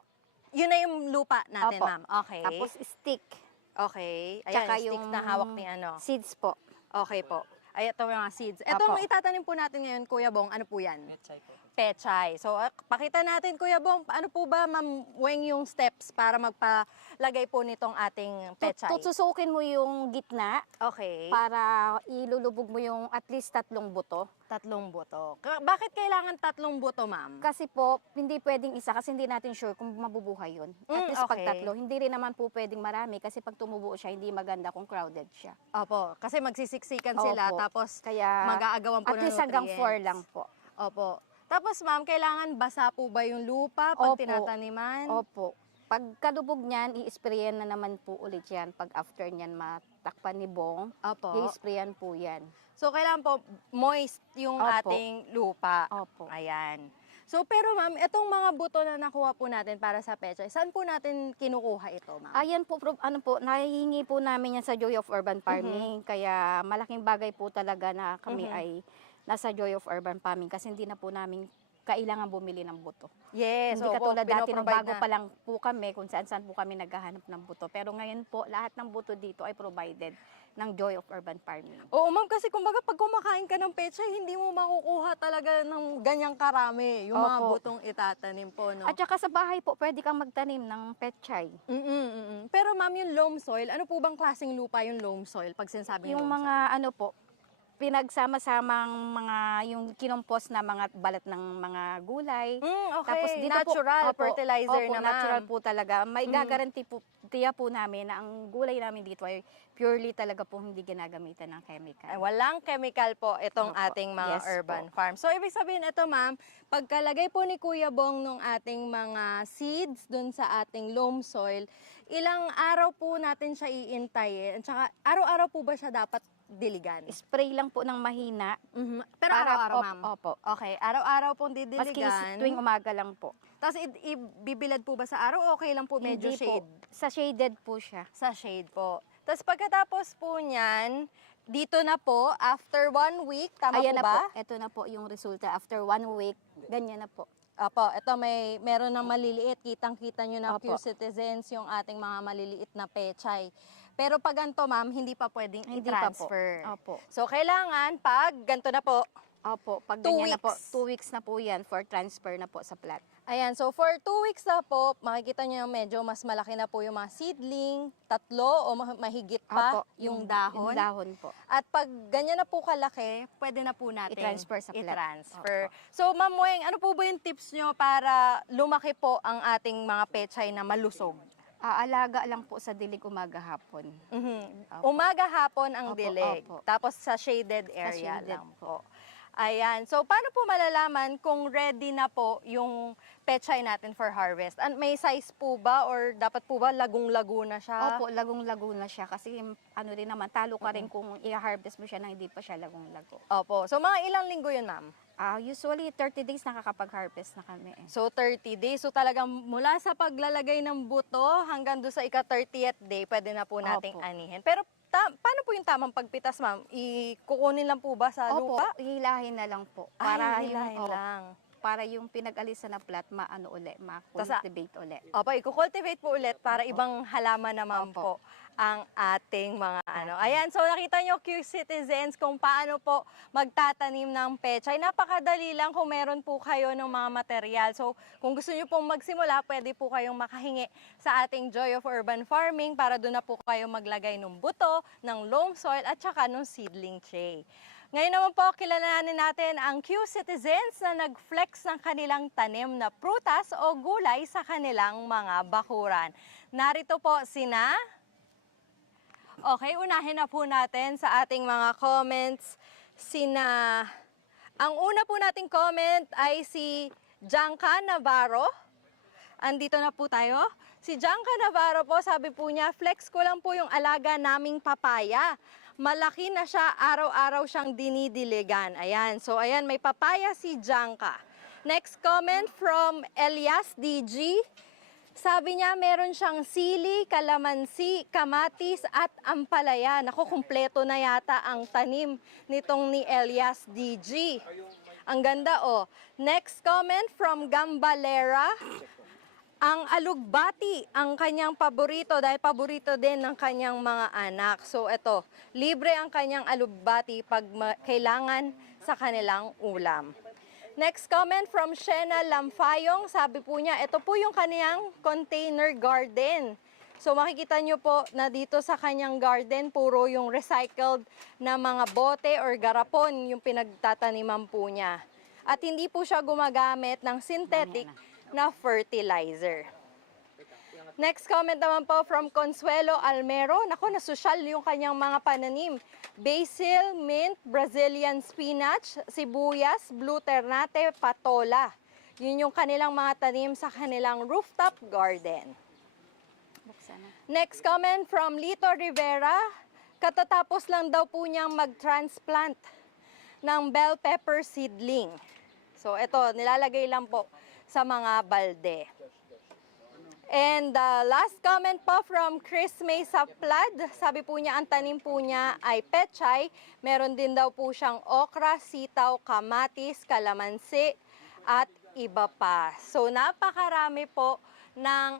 Yun na yung lupa natin, Opo. Ma'am. Okay. Tapos stick. Okay. Ayan, Tsaka yung stick yung na hawak ni ano. Seeds po. Okay po. Ay, ito yung mga seeds. Ito Apo. ang itatanim po natin ngayon, Kuya Bong. Ano po yan? Pechay po. Pechay. So, pakita natin, Kuya Bong, ano po ba, Ma'am Weng, yung steps para magpalagay po nitong ating pechay? Tutusukin mo yung gitna Okay. para ilulubog mo yung at least 3 buto. 3 buto. Bakit kailangan 3 buto, Ma'am? Kasi po, hindi pwedeng isa kasi hindi natin sure kung mabubuhay yun. At least pag okay. 3, hindi rin naman po pwedeng marami kasi pag tumubo siya, hindi maganda kung crowded siya. Opo. Kasi magsisiksikan sila, Opo. tapos Kaya mag-aagawan po at ng least hanggang 4 nutrients. lang po. Opo. Tapos, Ma'am, kailangan basa po ba yung lupa pag Opo. tinataniman? Opo. Pag kadubog niyan, i-sprayan na naman po ulit yan. Pag after niyan matakpan ni Bong, Opo. i-sprayan po yan. So, kailangan po moist yung Opo. ating lupa. Opo. Ayan. So, pero ma'am, itong mga buto na nakuha po natin para sa pechay, saan po natin kinukuha ito, ma'am? Ayan po, ano po, nahihingi po namin yan sa Joy of Urban Farming. Kaya malaking bagay po talaga na kami ay nasa Joy of Urban Farming kasi hindi na po namin kailangan bumili ng buto. Yes, Hindi katulad dati nung pinoprovide bago na. pa lang po kami, kung saan-saan po kami naghahanap ng buto. Pero ngayon po, lahat ng buto dito ay provided ng Joy of Urban Farming. Oo, ma'am, kasi kumbaga pag kumakain ka ng pechay, hindi mo makukuha talaga ng ganyang karami yung mga Opo. butong itatanim po, no? At saka sa bahay po, pwede kang magtanim ng petchay. Pero ma'am, yung loam soil, ano po bang klaseng lupa yung loam soil pag sinasabing Yung loam mga ano po, pinagsama-samang mga yung kinompos na mga balat ng mga gulay. soil? Okay, Tapos dito natural po, opo, fertilizer opo, na, natural ma'am. po talaga. May gagaranti po, tiya po namin na ang gulay namin dito ay purely talaga po hindi ginagamitan ng chemical. Ay, walang chemical po itong Opo. ating mga Yes urban po. farm. So, ibig sabihin ito, ma'am, pagkalagay po ni Kuya Bong nung ating mga seeds dun sa ating loam soil, ilang araw po natin siya iintayin? At saka, araw-araw po ba siya dapat diligan? Spray lang po ng mahina. Pero para- araw-araw, ma'am? Opo. Okay, araw-araw pong Maski didiligan. tuwing umaga lang po. Tapos, ibibilad po ba sa araw? Okay lang po, medyo Hindi shade? po. Sa shaded po siya. Sa shade po. Tapos, pagkatapos po niyan, dito na po, after 1 week, tama Ayan po na ba? po. Ito na po yung resulta. After 1 week, ganyan na po. Opo, ito meron ng maliliit. Kitang-kita nyo na Opo. Q-Citizens yung ating mga maliliit na pechay. Pero pag ganito, ma'am, hindi pa pwedeng Hindi pa po. i-transfer. Opo. So, kailangan pag ganito na po, Opo. Pag 2 ganyan na po, weeks. 2 weeks na po yan for transfer na po sa plat. ayan, so for 2 weeks na po, makikita nyo medyo mas malaki na po yung mga seedling, 3 o mahigit pa Opo. yung dahon. Yung dahon po. At pag ganyan na po kalaki, pwede na po natin I-transfer sa plat. i-transfer. So, Ma'am Weng, ano po ba yung tips nyo para lumaki po ang ating mga pechay na malusog? Alaga lang po sa dilig umaga hapon. Opo. Umaga hapon ang Opo, dilig. opo. Tapos sa shaded area shaded lang po. Ayan. So, paano po malalaman kung ready na po yung pechay natin for harvest? May size po ba or dapat po ba lagong-lago na siya? Opo, lagong-lago na siya kasi ano rin naman, talo ka rin kung i-harvest mo siya na hindi pa siya lagong-lago. Opo. So, mga ilang linggo yun, ma'am? Usually, 30 days nakakapag-harvest na kami. So, 30 days. So, talagang mula sa paglalagay ng buto hanggang doon sa ika-30th day, pwede na po nating Opo. anihin. Pero, paano po yung tamang pagpitas, ma'am? Kukunin lang po ba sa Opo, lupa? hilahin na lang po. Ay, hilahin lang. Para yung pinag-alisan na plat, maano uli, ma-cultivate uli. Opo, i-cultivate po ulit para Opo. ibang halaman naman Opo. po ang ating mga ano. Ayan, so nakita nyo, Q-Citizens, kung paano po magtatanim ng pechay. Napakadali lang kung meron po kayo ng mga material. So, kung gusto nyo pong magsimula, pwede po kayong makahingi sa ating Joy of Urban Farming para doon na po kayo maglagay ng buto, ng loam soil, at saka ng seedling tray. Ngayon naman po, kilalanin natin ang Q-Citizens na nag-flex ng kanilang tanim na prutas o gulay sa kanilang mga bakuran. Narito po sina... Okay, unahin na po natin sa ating mga comments Ang una po nating comment ay si Janka Navarro. Andito na po tayo. Si Janka Navarro po, sabi po niya, flex ko lang po yung alaga naming papaya. Malaki na siya, araw-araw siyang dinidiligan. Ayan, so ayan, may papaya si Janka. Next comment from Elias DG. Sabi niya, meron siyang sili, kalamansi, kamatis at ampalaya. Naku, kumpleto na yata ang tanim nitong ni Elias DG. Ang ganda, oh. Next comment from Gambalera. Ang alugbati, ang kanyang paborito dahil paborito din ng kanyang mga anak. So, ito, libre ang kanyang alugbati pag kailangan sa kanilang ulam. Next comment from Shena Lamfayong. Sabi po niya, ito po yung kanyang container garden. So makikita nyo po na dito sa kanyang garden, puro yung recycled na mga bote or garapon yung pinagtataniman po niya. At hindi po siya gumagamit ng synthetic na fertilizer. Next comment naman po from Consuelo Almero. Naku, nasosyal yung kanyang mga pananim. Basil, mint, Brazilian spinach, sibuyas, blue ternate, patola. Yun yung kanilang mga tanim sa kanilang rooftop garden. Next comment from Lito Rivera. Katatapos lang daw po niyang mag-transplant ng bell pepper seedling. So ito, nilalagay lang po sa mga balde. And the last comment po from Chris May Saplad. Sabi po niya, ang tanim po niya ay pechay. Meron din daw po siyang okra, sitaw, kamatis, kalamansi, at iba pa. So napakarami po ng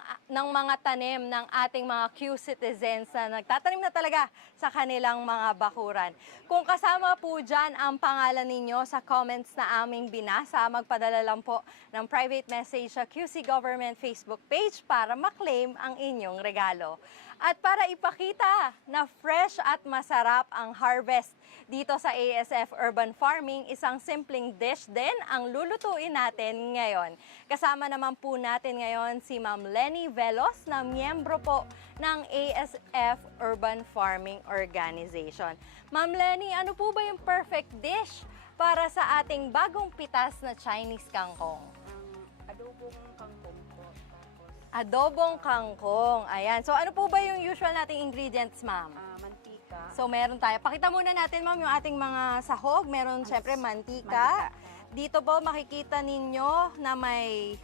mga tanim ng ating mga Q citizens na nagtatanim na talaga sa kanilang mga bakuran. Kung kasama po dyan ang pangalan ninyo sa comments na aming binasa, magpadala lang po ng private message sa QC Government Facebook page para maklaim ang inyong regalo. At para ipakita na fresh at masarap ang harvest dito sa ASF Urban Farming, isang simpleng dish din ang lulutuin natin ngayon. Kasama naman po natin ngayon si Ma'am Lenny Velos na miyembro po ng ASF Urban Farming Organization. Ma'am Lenny, ano po ba yung perfect dish para sa ating bagong pitas na Chinese kangkong? Adobong kangkong po. Adobong kangkong. Ayan. So ano po ba yung usual nating ingredients, ma'am? Mantika. So meron tayo. Pakita muna natin, ma'am, yung ating mga sahog. Meron syempre mantika. Dito po makikita ninyo na may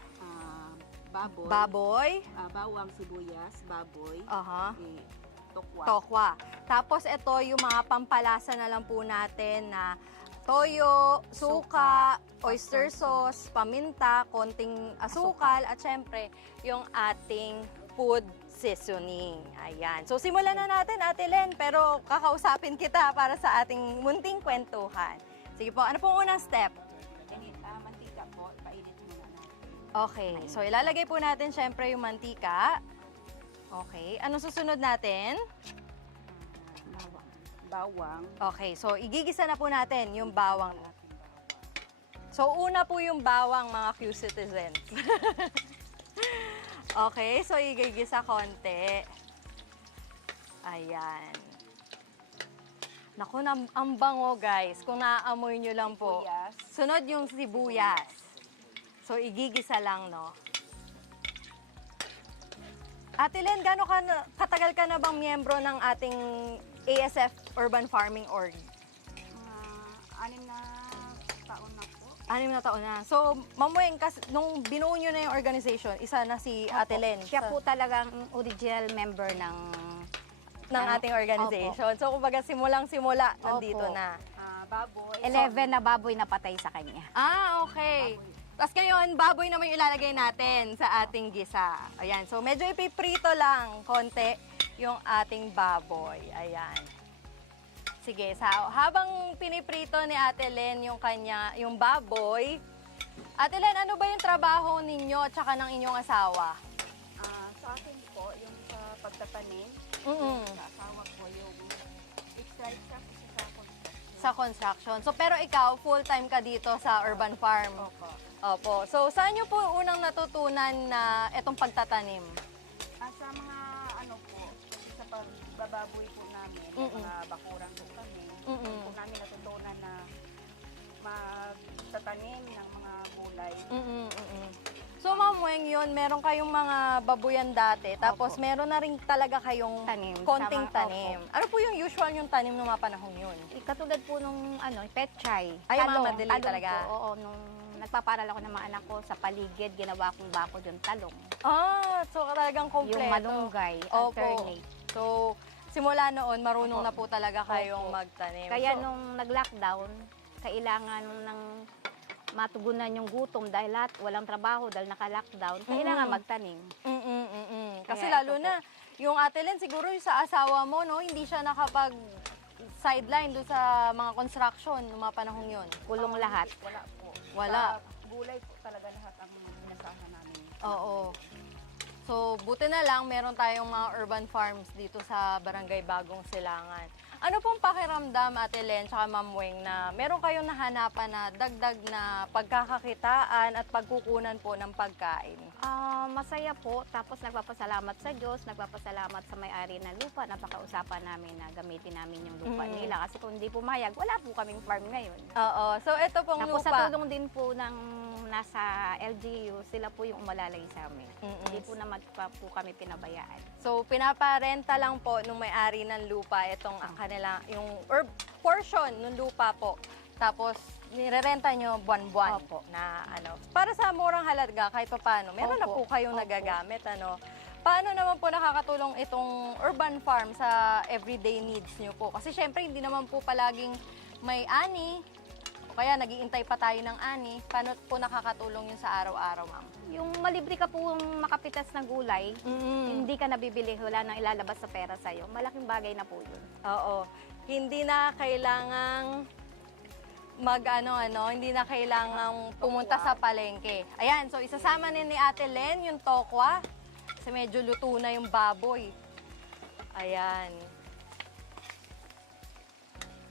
Baboy, baboy. bawang, sibuyas, baboy, Aha. tokwa. Tokwa. Tapos ito yung mga pampalasa na lang po natin na toyo, suka, oyster sauce, paminta, konting asukal, at syempre yung ating food seasoning. Ayan. So simulan na natin, Ate Len, pero kakausapin kita para sa ating munting kwentuhan. Sige po, ano pong unang step? Mantika po, painit muna natin. Okay, so ilalagay po natin syempre yung mantika. Okay, anong susunod natin? Bawang. Okay, so igigisa na po natin yung bawang. So una po yung bawang, mga Q citizens. Okay, so igigisa konti. Ayan. Naku, ang bango guys. Kung naaamoy nyo lang po. Sibuyas. Sunod yung sibuyas. So igigisa lang, no? Ate Len, gano'n katagal ka na bang miyembro ng ating ASF Urban Farming Org? Mga 6 na taon na po. 6 na taon na. So, Ma'am Weng, nung binuo nyo na yung organization, isa na si Ate Len. Siya po talagang original member ng ng ating organization. So, kumbaga, simulang-simula, nandito Opo. na. Baboy. 11 na baboy na patay sa kanya. Ah, okay. Tapos ngayon, baboy naman yung ilalagay natin sa ating gisa. Ayan, so medyo ipiprito lang konti yung ating baboy. Ayan. Sige, habang piniprito ni Ate Len yung baboy, Ate Len, ano ba yung trabaho ninyo at saka ng inyong asawa? Sa akin po, yung sa pagtatanim, sa asawa ko yung extra siya kasi sa construction. Sa construction. So, pero ikaw, full-time ka dito sa Urban Farm? Opo. Opo. So, saan nyo po unang natutunan na itong pagtatanim? Sa mga po, sa pagbababoy po namin, mga bakuran po kami, po namin natutunan na magtatanim ng mga gulay. So, Ma'am Weng, yun, meron kayong mga babuyan dati, tapos Opo. meron na rin talaga kayong Tanim. konting Sama- tanim. Ano po yung usual yung tanim ng mga panahong yun? Katulad po nung pechay. Ay, yung mga madali talaga. Po, oo, nung nagpaparal ako ng mga anak ko sa paligid, ginawa kong bako yung talong. Ah, so talagang kompleto. Yung malunggay, Opo. alternate. So, simula noon, marunong na po talaga kayong Opo. magtanim. Kaya So, nung nag-lockdown, kailangan ng matugunan yung gutom dahil lahat walang trabaho dahil naka-lockdown, kailangan magtanim. Kasi Kaya lalo ito na, yung Ate Len, siguro yung sa asawa mo, no, hindi siya nakapag sideline doon sa mga construction ng mga panahong yun. Kulong lahat. Wala po. Wala. Sa gulay po talaga lahat ang inasahan namin. Oo. So, buti na lang, meron tayong mga urban farms dito sa Barangay Bagong Silangan. Ano pong pakiramdam, Ate Len, tsaka Ma'am Weng, na meron kayong nahanapan na dagdag na pagkakakitaan at pagkukunan po ng pagkain? Masaya po, tapos nagpapasalamat sa Diyos, nagpapasalamat sa may-ari ng lupa, napakausapan namin na gamitin namin yung lupa nila. Kasi kung hindi pumayag, wala po kaming farm ngayon. Oo. So, ito pong Tapos lupa. sa tulong din po ng nasa LGU, sila po yung umalalay sa amin. Hindi po naman pa po kami pinabayaan. So, pinaparenta lang po nung may-ari ng lupa itong kanila, yung portion ng lupa po. Tapos, nirerenta nyo buwan-buwan Opo. na ano. Para sa murang halaga, kahit pa paano, meron na po Opo. kayong Opo. nagagamit, ano. Paano naman po nakakatulong itong urban farm sa everyday needs nyo po? Kasi syempre, hindi naman po palaging may ani, o kaya nag-iintay pa tayo ng ani. Paano po nakakatulong yun sa araw-araw, ma'am? Yung malibre ka po makapitas ng gulay, hindi ka nabibili, wala nang ilalabas sa pera sa'yo. Malaking bagay na po yun. Oo. Hindi na kailangang hindi na kailangang pumunta sa palengke. Ayan, so isasama ni Ate Len yung tokwa. Kasi medyo luto na yung baboy. Ayan.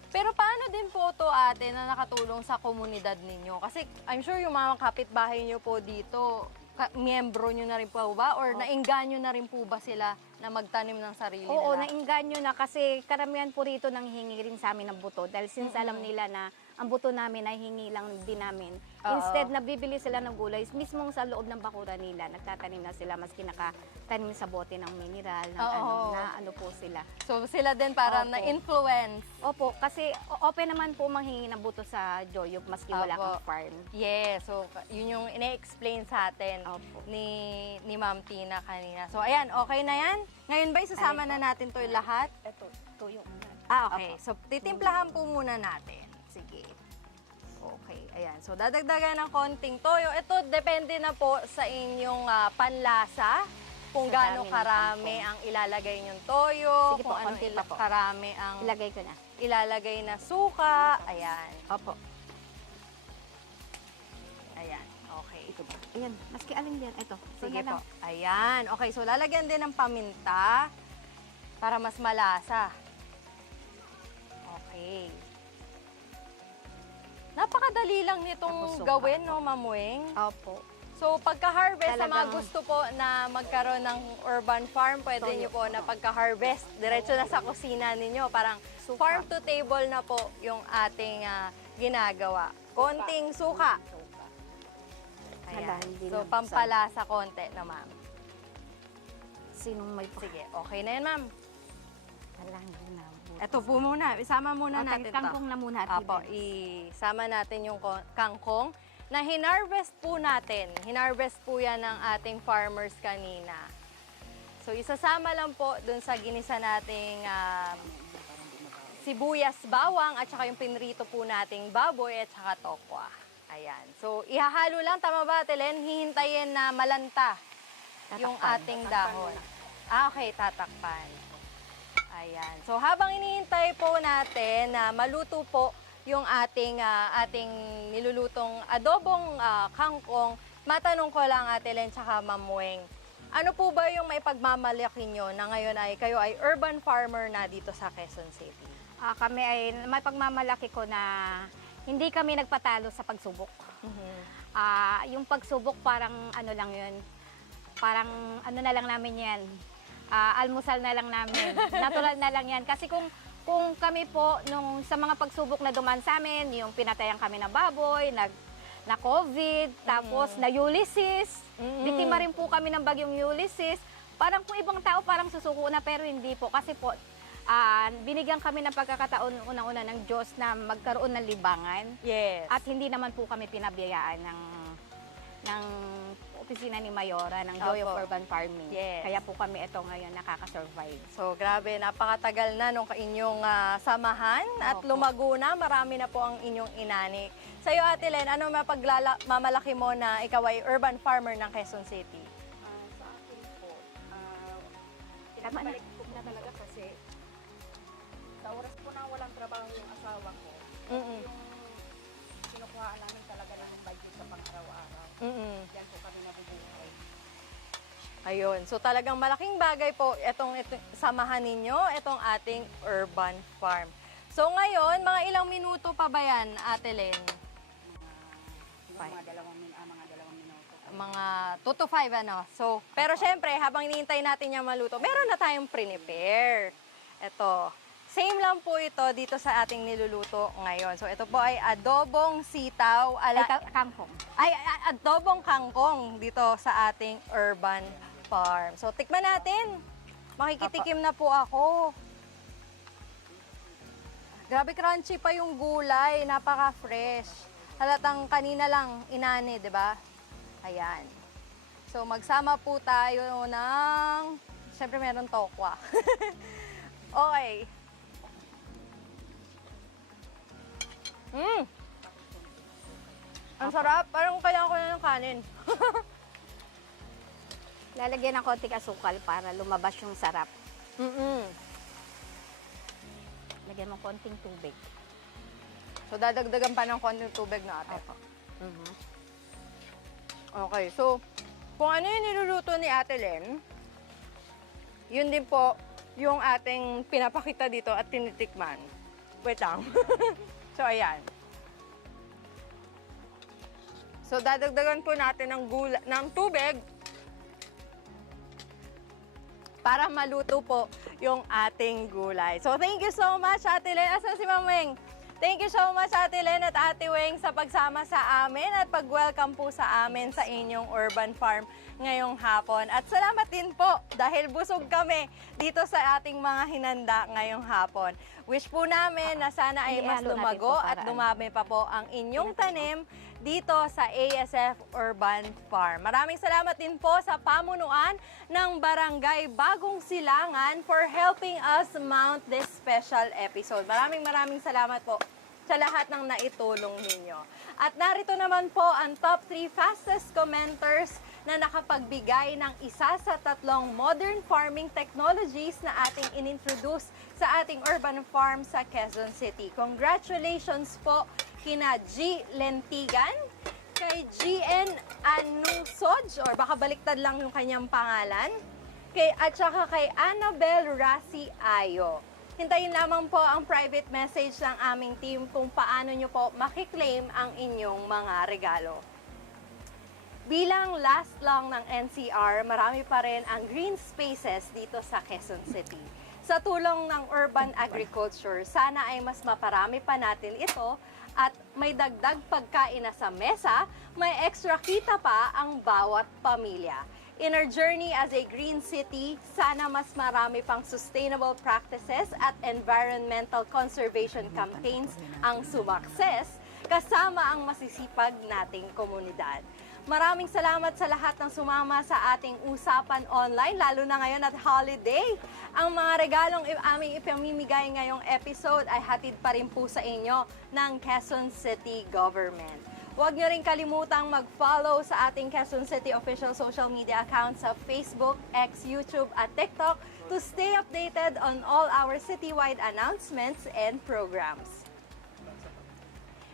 Pero paano din po to, ate, na nakatulong sa komunidad ninyo? Kasi I'm sure yung mga kapitbahay nyo po dito, miyembro nyo na rin po ba? Or nainganyo na rin po ba sila na magtanim ng sarili Oo, nila? nainganyo na kasi karamihan po rito nanghihingi rin sa amin ng buto dahil since alam nila na ang buto namin ay hingi lang din namin. Oo. Instead na bibili sila ng gulay, mismong sa loob ng bakura nila, nagtatanim na sila, maski nakatanim sa bote ng mineral, ng Oo. ano po sila. So sila din para Opo. na-influence. Opo, kasi open naman po manghingi ng buto sa Joyup maski wala Opo. kang farm. Yes, so yun yung ine-explain sa atin Opo. ni Ma'am Tina kanina. So ayan, okay na yan? Ngayon ba isasama na natin to lahat? Ito, tuyo muna. Okay. So titimplahan po muna natin. Sige. Okay, ayan. So dadagdagan ng konting toyo. Ito depende na po sa inyong panlasa. Kung Sa gaano dami ng karami kangkong. ang ilalagay nyong toyo, Sige po, kung ano konti pa po. karami ang Ilagay ko na. ilalagay na suka. Ayan. Opo. Ayan. Okay. Ito ba? Ayan, maski alin din. Ito. Sige na lang. po. Ayan. Okay, so lalagyan din ng paminta para mas malasa. Okay. Napakadali lang nitong Tapos suka gawin, po. no, Ma'am Weng? Opo. So, pagka-harvest, sa mga Talagang- gusto po na magkaroon ng urban farm, pwede Toyo. nyo po na pagka-harvest, diretso na sa kusina ninyo. Parang Suka. farm to table na po yung ating ginagawa. Konting suka. Hala, Ayan. hindi So, na- pampalasa konti na, ma'am. Sinong may Sige, okay na yan, ma'am. Hala, hindi na. Ito po muna. Isama muna Okay, natin to. kangkong na muna. Ate Apo, Bens. isama natin yung kangkong na hinarvest po natin. Hinarvest po yan ng ating farmers kanina. So, isasama lang po dun sa ginisa nating sibuyas, bawang, at saka yung pinrito po nating baboy at saka tokwa. Ayan. So, ihahalo lang. Tama ba, Ate Len? Hihintayin na malanta yung Tatakpan. ating dahon. Okay, tatakpan. Ayan. So, habang inihintay po natin na maluto po yung ating nilulutong adobong kangkong, matanong ko lang, Ate Len tsaka Ma'am Weng, ano po ba yung may pagmamalaki nyo na ngayon ay kayo ay urban farmer na dito sa Quezon City? Kami ay may pagmamalaki ko na hindi kami nagpatalo sa pagsubok. Yung pagsubok parang ano lang yun, parang ano na lang namin yan, almusal na lang namin, natural na lang yan. Kasi kung kami po, nung sa mga pagsubok na duman sa amin, yung pinatayan kami na baboy, na COVID, tapos na Ulysses, biktima rin po kami ng bagyong Ulysses. Parang kung ibang tao parang susuko na, pero hindi po. Kasi po, binigyan kami ng pagkakataon unang-una ng Diyos na magkaroon ng libangan. Yes. At hindi naman po kami pinabiyayaan ng opisina ni Mayora ng Joy of Opo. Urban Farming. Yes. Kaya po kami ito ngayon nakaka-survive. So, grabe, napakatagal na nung inyong samahan at Opo. lumago na. Marami na po ang inyong inani. Sa iyo, Ate Len, ano mamalaki mo na ikaw ay urban farmer ng Quezon City? Sa akin po, Tama na. pinabalik ko na talaga kasi sa oras po na walang trabaho yung asawa ko, Mm-mm. yung kinukuhaan namin talaga ng budget sa pang-araw-araw. Mm-mm. Diyan po kami nabubuhay. Ayun. So talagang malaking bagay po itong samahan ninyo, itong ating urban farm. So ngayon, mga ilang minuto pa ba yan, Ate Len? Mga dalawang minuto. Mga 2 to 5 ano. So, pero syempre, habang hinihintay natin yung maluto, meron na tayong prepare. Ito. Same lang po ito dito sa ating niluluto ngayon. So, ito po ay adobong sitaw. Kangkong. Adobong kangkong dito sa ating urban farm. So, tikman natin. Makikitikim na po ako. Grabe crunchy pa yung gulay. Napaka-fresh. Halatang kanina lang inani, di ba? Ayan. So, magsama po tayo ng... Siyempre, meron tokwa. Okay. Ang sarap. Parang kailangan ko na ng kanin. Lalagyan ng konting asukal para lumabas yung sarap. Lagyan mo konting tubig. So, dadagdagan pa ng konting tubig na ate. Opo. Okay, so, kung ano yung niluluto ni Ate Len, yun din po yung ating pinapakita dito at tinitikman. Wait lang. So, ayan. So, dadagdagan po natin ng tubig para maluto po yung ating gulay. So, thank you so much, Ate Len. Asan si Ma'am Weng? Thank you so much, Ate Len at Ate Weng, sa pagsama sa amin at pag-welcome po sa amin sa inyong urban farm ngayong hapon. At salamat din po dahil busog kami dito sa ating mga hinanda ngayong hapon. Wish po namin na sana ay mas Ihalo natin lumago po at para dumami pa po ang inyong tanim dito sa ASF Urban Farm. Maraming salamat din po sa pamunuan ng Barangay Bagong Silangan for helping us mount this special episode. Maraming salamat po sa lahat ng naitulong ninyo. At narito naman po ang top 3 fastest commenters na nakapagbigay ng isa sa 3 modern farming technologies na ating inintroduce sa ating urban farm sa Quezon City. Congratulations po kina G. Lentigan, kay GN Anusoj, or baka baliktad lang yung kanyang pangalan, at saka kay Annabel Rasi Ayo. Hintayin lamang po ang private message ng aming team kung paano nyo po makiklaim ang inyong mga regalo. Bilang last lang ng NCR, marami pa rin ang green spaces dito sa Quezon City. Sa tulong ng urban agriculture, sana ay mas maparami pa natin ito at may dagdag pagkain na sa mesa, may extra kita pa ang bawat pamilya. In our journey as a green city, sana mas marami pang sustainable practices at environmental conservation campaigns ang sumakses kasama ang masisipag nating komunidad. Maraming salamat sa lahat ng sumama sa ating usapan online, lalo na ngayon at holiday. Ang mga regalong aming ipamimigay ngayong episode ay hatid pa rin po sa inyo ng Quezon City Government. Huwag nyo rin kalimutang mag-follow sa ating Quezon City official social media accounts sa Facebook, X, YouTube at TikTok to stay updated on all our citywide announcements and programs.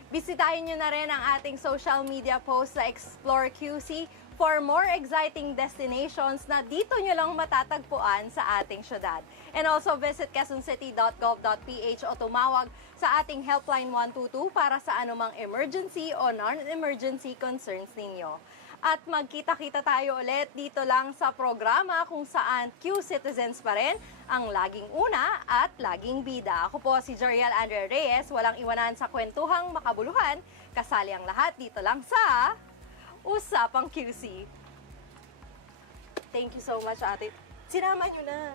Bisitahin nyo na rin ang ating social media post sa Explore QC for more exciting destinations na dito nyo lang matatagpuan sa ating syudad. And also visit quezoncity.gov.ph o tumawag sa ating Helpline 122 para sa anumang emergency o non-emergency concerns ninyo. At magkita-kita tayo ulit dito lang sa programa kung saan Q-Citizens pa rin ang laging una at laging bida. Ako po si Joriel Andrea Reyes, walang iwanan sa kwentuhang makabuluhan. Kasali ang lahat dito lang sa Usapang QC. Thank you so much, ate. Sinama nyo na.